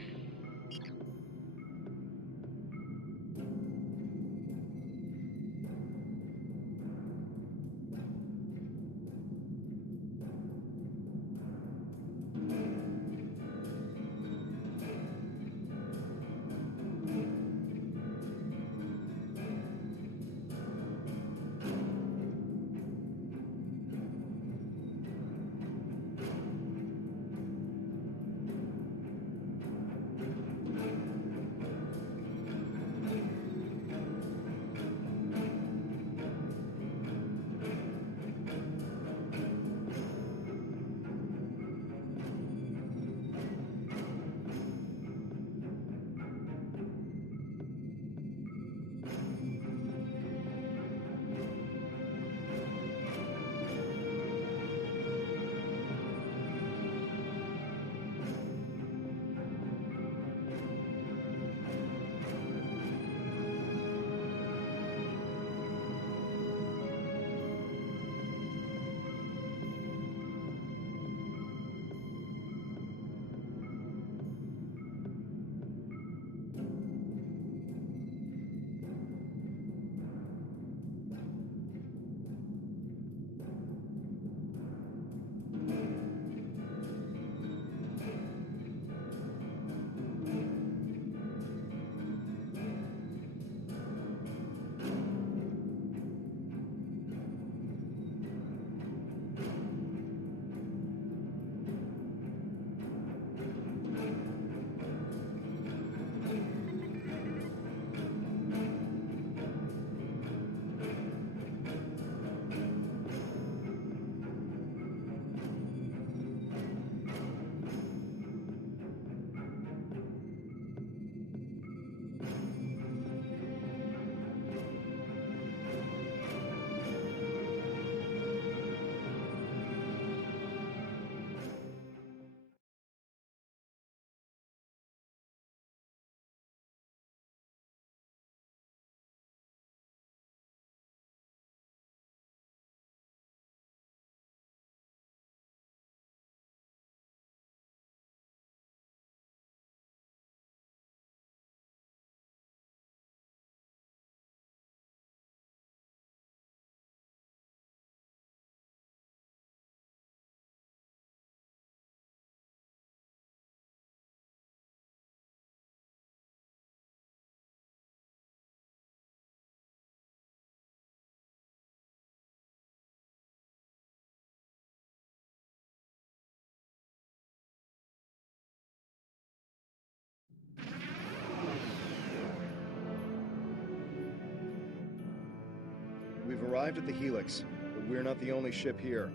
We've arrived at the Helix, but we're not the only ship here.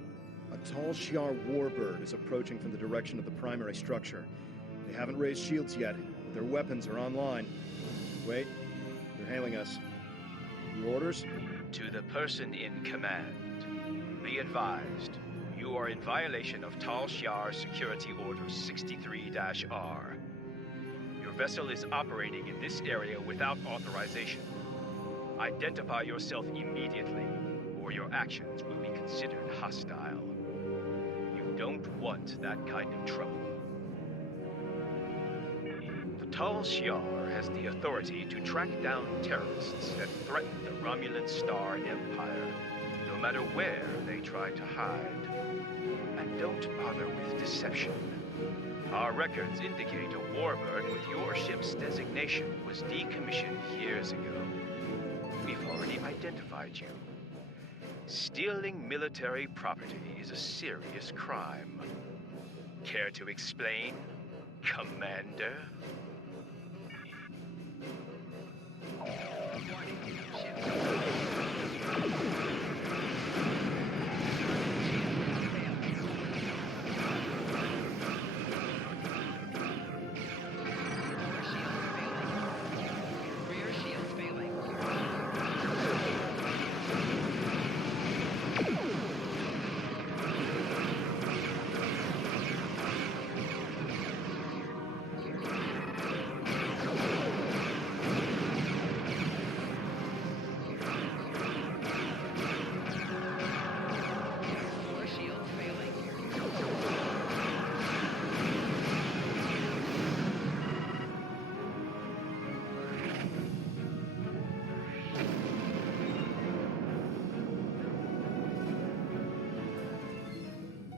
A tall Shi'ar warbird is approaching from the direction of the primary structure. They haven't raised shields yet, but their weapons are online. Wait, they're hailing us. Your orders? To the person in command, be advised, you are in violation of Tal Shiar Security Order 63-R. Your vessel is operating in this area without authorization. Identify yourself immediately, or your actions will be considered hostile. You don't want that kind of trouble. The Tal Shiar has the authority to track down terrorists that threaten the Romulan Star Empire, no matter where they try to hide. And don't bother with deception. Our records indicate a warbird with your ship's designation was decommissioned years ago. We've already identified you. Stealing military property is a serious crime. Care to explain, Commander?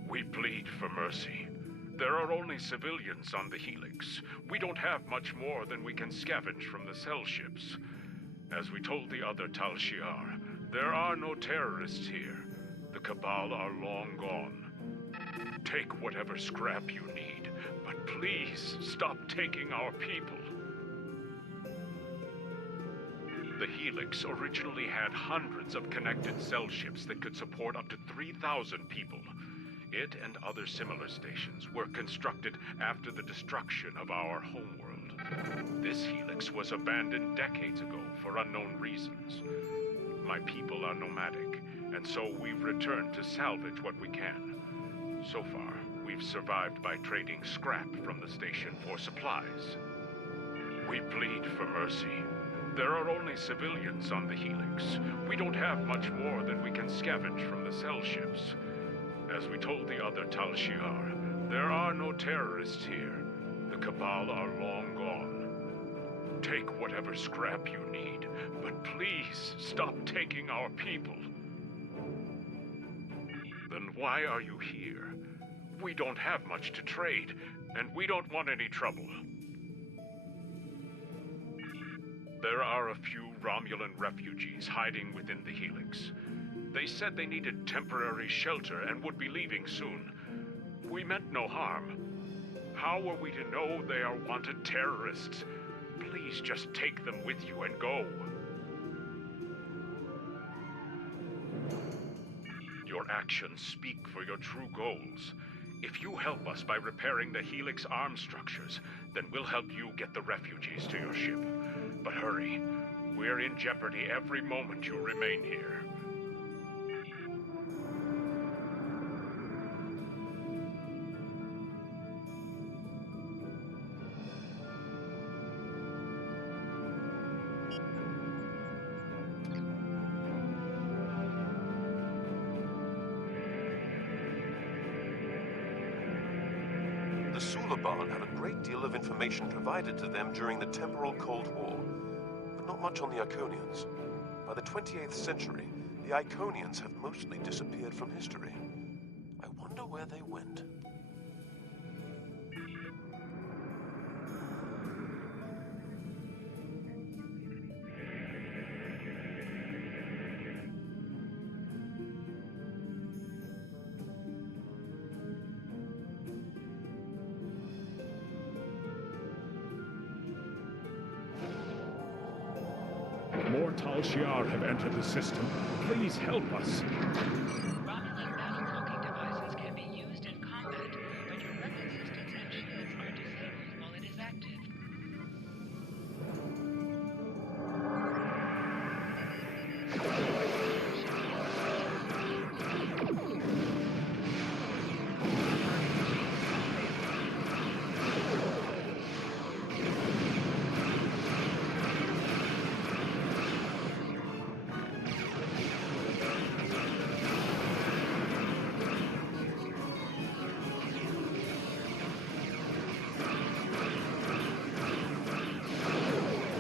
We plead for mercy. There are only civilians on the Helix. We don't have much more than we can scavenge from the cell ships. As we told the other Tal Shiar, there are no terrorists here. The Cabal are long gone. Take whatever scrap you need, but please stop taking our people. The Helix originally had hundreds of connected cell ships that could support up to 3,000 people. It and other similar stations were constructed after the destruction of our homeworld. This Helix was abandoned decades ago for unknown reasons. My people are nomadic, and so we've returned to salvage what we can. So far, we've survived by trading scrap from the station for supplies. We plead for mercy. There are only civilians on the Helix. We don't have much more than we can scavenge from the cell ships. As we told the other Tal Shiar, there are no terrorists here. The Cabal are long gone. Take whatever scrap you need, but please stop taking our people. Then why are you here? We don't have much to trade, and we don't want any trouble. There are a few Romulan refugees hiding within the Helix. They said they needed temporary shelter and would be leaving soon. We meant no harm. How are we to know they are wanted terrorists? Please just take them with you and go. Your actions speak for your true goals. If you help us by repairing the Helix arm structures, then we'll help you get the refugees to your ship. But hurry. We're in jeopardy every moment you remain here. The Suliban had a great deal of information provided to them during the temporal Cold War, but not much on the Iconians. By the 28th century, the Iconians have mostly disappeared from history. I wonder where they went. More More Tal Shiar have entered the system. Please help us. Romulan battle-cloaking devices can be used in combat, but your weapon systems and shields are disabled while it is active.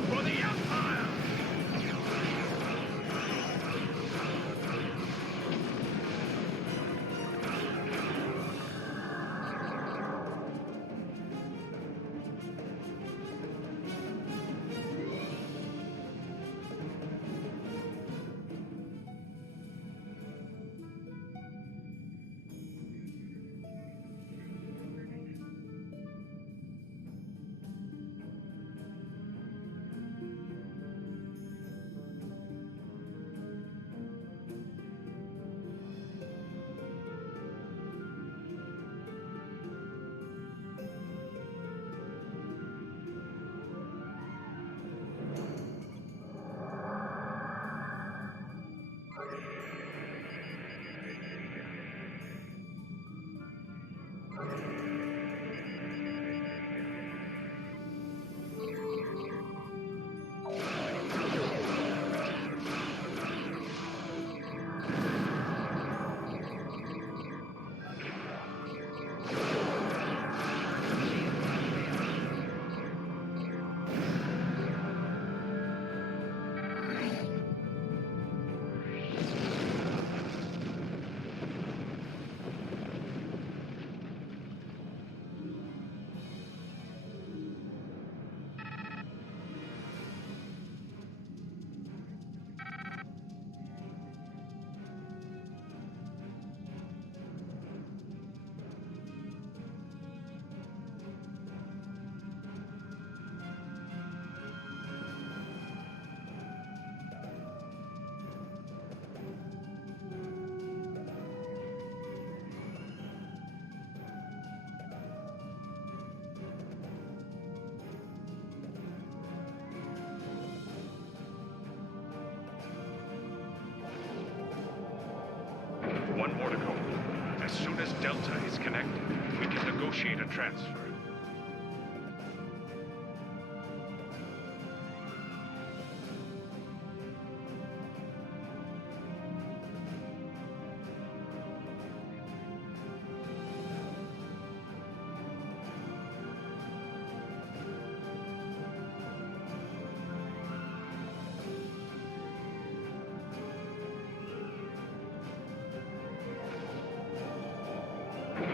For the Empire! One more to go. As soon as Delta is connected, we can negotiate a transfer.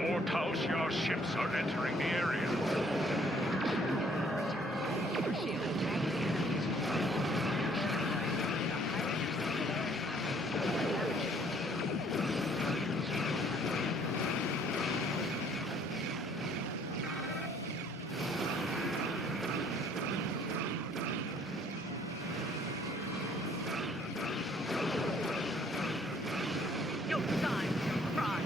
More Tal Shiar ships are entering the area. Your time to rise.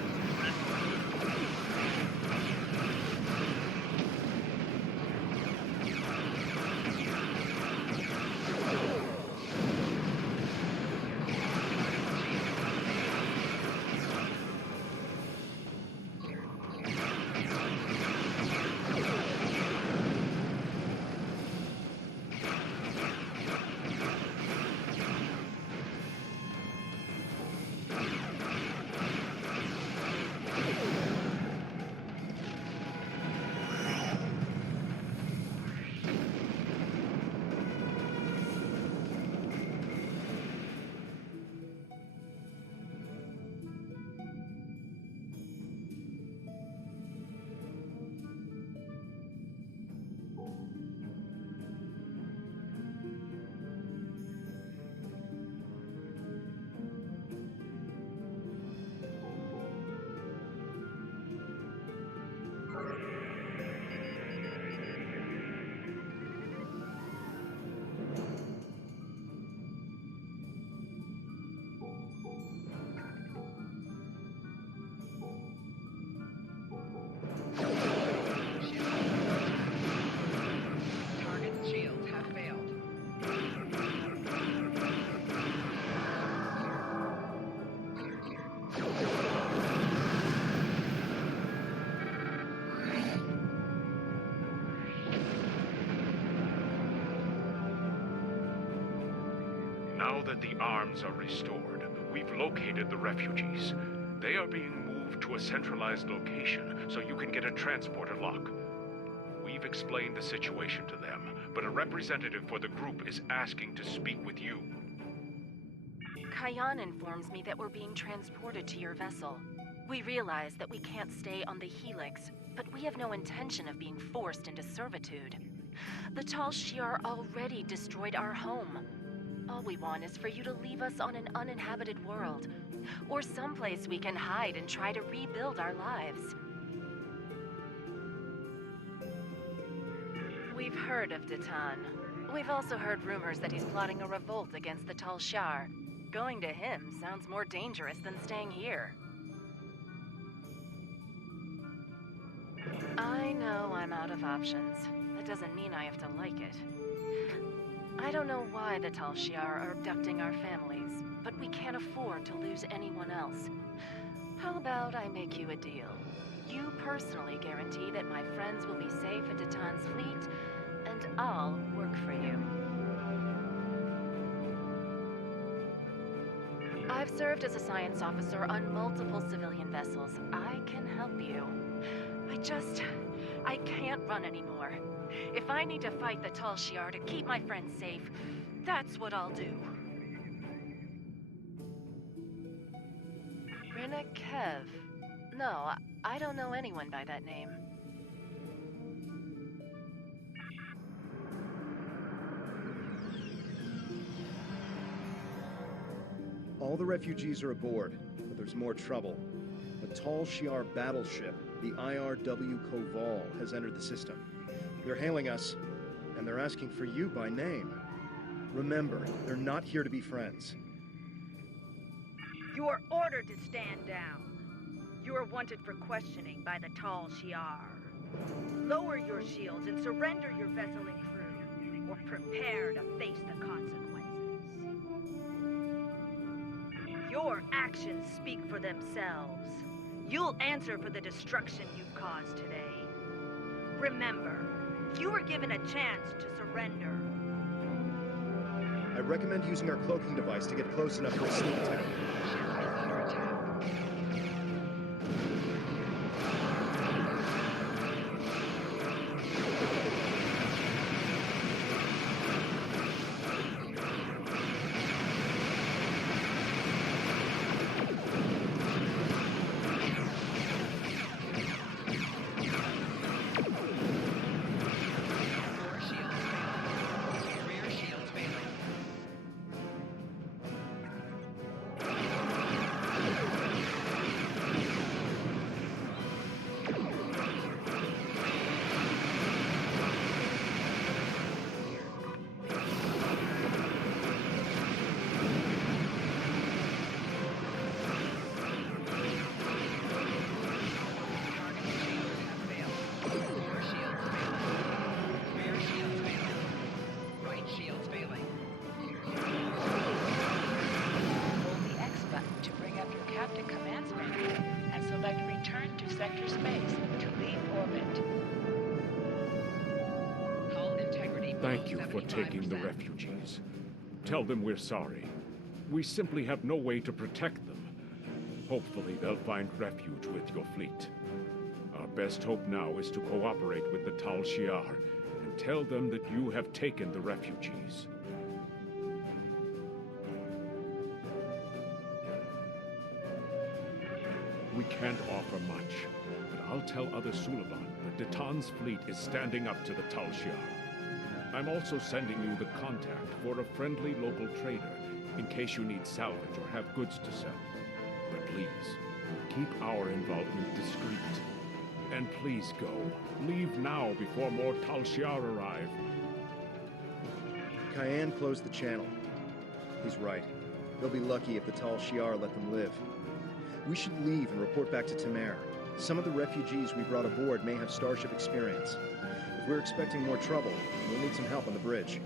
Now that the arms are restored, we've located the refugees. They are being moved to a centralized location so you can get a transporter lock. We've explained the situation to them, but a representative for the group is asking to speak with you. Kayan informs me that we're being transported to your vessel. We realize that we can't stay on the Helix, but we have no intention of being forced into servitude. The Tal Shiar already destroyed our home. All we want is for you to leave us on an uninhabited world, or someplace we can hide and try to rebuild our lives. We've heard of Datan. We've also heard rumors that he's plotting a revolt against the Tal Shiar. Going to him sounds more dangerous than staying here. I know I'm out of options. That doesn't mean I have to like it. I don't know why the Tal Shiar are abducting our families, but we can't afford to lose anyone else. How about I make you a deal? You personally guarantee that my friends will be safe at Datan's fleet, and I'll work for you. I've served as a science officer on multiple civilian vessels. I can help you. I can't run anymore. If I need to fight the Tal Shiar to keep my friends safe, that's what I'll do. Rina Kev. No, I don't know anyone by that name. All the refugees are aboard, but there's more trouble. A Tal Shiar battleship, the IRW Koval, has entered the system. They're hailing us, and they're asking for you by name. Remember, they're not here to be friends. You are ordered to stand down. You are wanted for questioning by the Tal Shiar. Lower your shields and surrender your vessel and crew, or prepare to face the consequences. Your actions speak for themselves. You'll answer for the destruction you've caused today. Remember, you were given a chance to surrender. I recommend using our cloaking device to get close enough for a sneak attack. Thank you for taking the refugees. Tell them we're sorry. We simply have no way to protect them. Hopefully they'll find refuge with your fleet. Our best hope now is to cooperate with the Tal Shiar and tell them that you have taken the refugees. We can't offer much, but I'll tell other Suliban that Datan's fleet is standing up to the Tal Shiar. I'm also sending you the contact for a friendly local trader in case you need salvage or have goods to sell. But please, keep our involvement discreet. And please go. Leave now before more Tal Shiar arrive. Kayan closed the channel. He's right. They'll be lucky if the Tal Shiar let them live. We should leave and report back to Tamer. Some of the refugees we brought aboard may have starship experience. If we're expecting more trouble, we'll need some help on the bridge.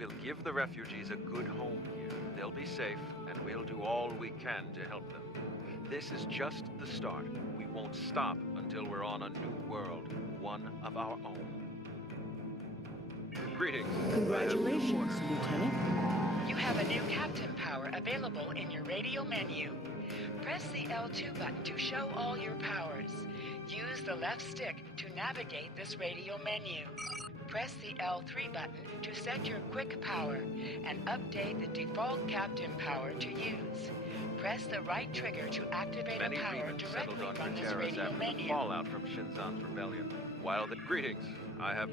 We'll give the refugees a good home here. They'll be safe, and we'll do all we can to help them. This is just the start. We won't stop until we're on a new world, one of our own. Greetings. Congratulations, Lieutenant. You have a new captain power available in your radio menu. Press the L2 button to show all your powers. Use the left stick to navigate this radio menu. Press the L3 button to set your quick power and update the default captain power to use. Press the right trigger to activate a power directly from this radio after menu. the fallout from Shinzan's rebellion. While the greetings, I have...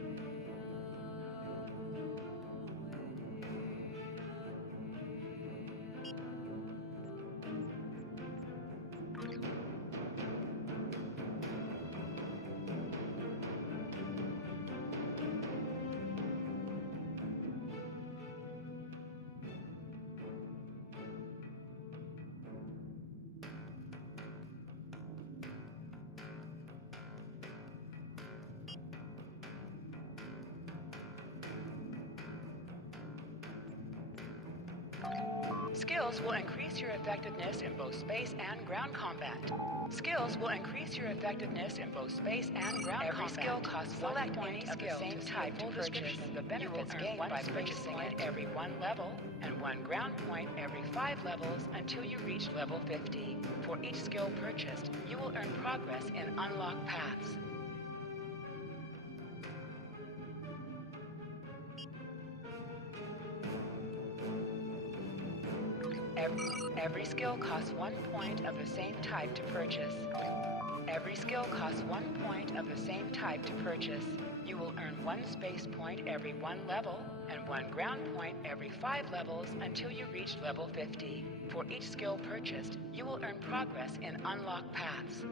Skills will increase your effectiveness in both space and ground combat. Skills will increase your effectiveness in both space and ground combat. Every skill costs select any skill of the same type to purchase. You will earn one purchasing it every 1 level and 1 ground point every 5 levels until you reach level 50. For each skill purchased, you will earn progress in unlocked paths. Every skill costs 1 point of the same type to purchase. Every skill costs 1 point of the same type to purchase. You will earn 1 space point every 1 level and 1 ground point every 5 levels until you reach level 50. For each skill purchased, you will earn progress in unlocked paths.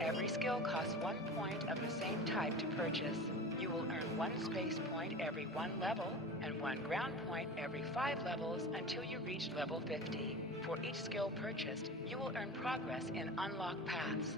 Every skill costs 1 point of the same type to purchase. You will earn 1 space point every 1 level and 1 ground point every 5 levels until you reach level 50. For each skill purchased, you will earn progress in unlocked paths.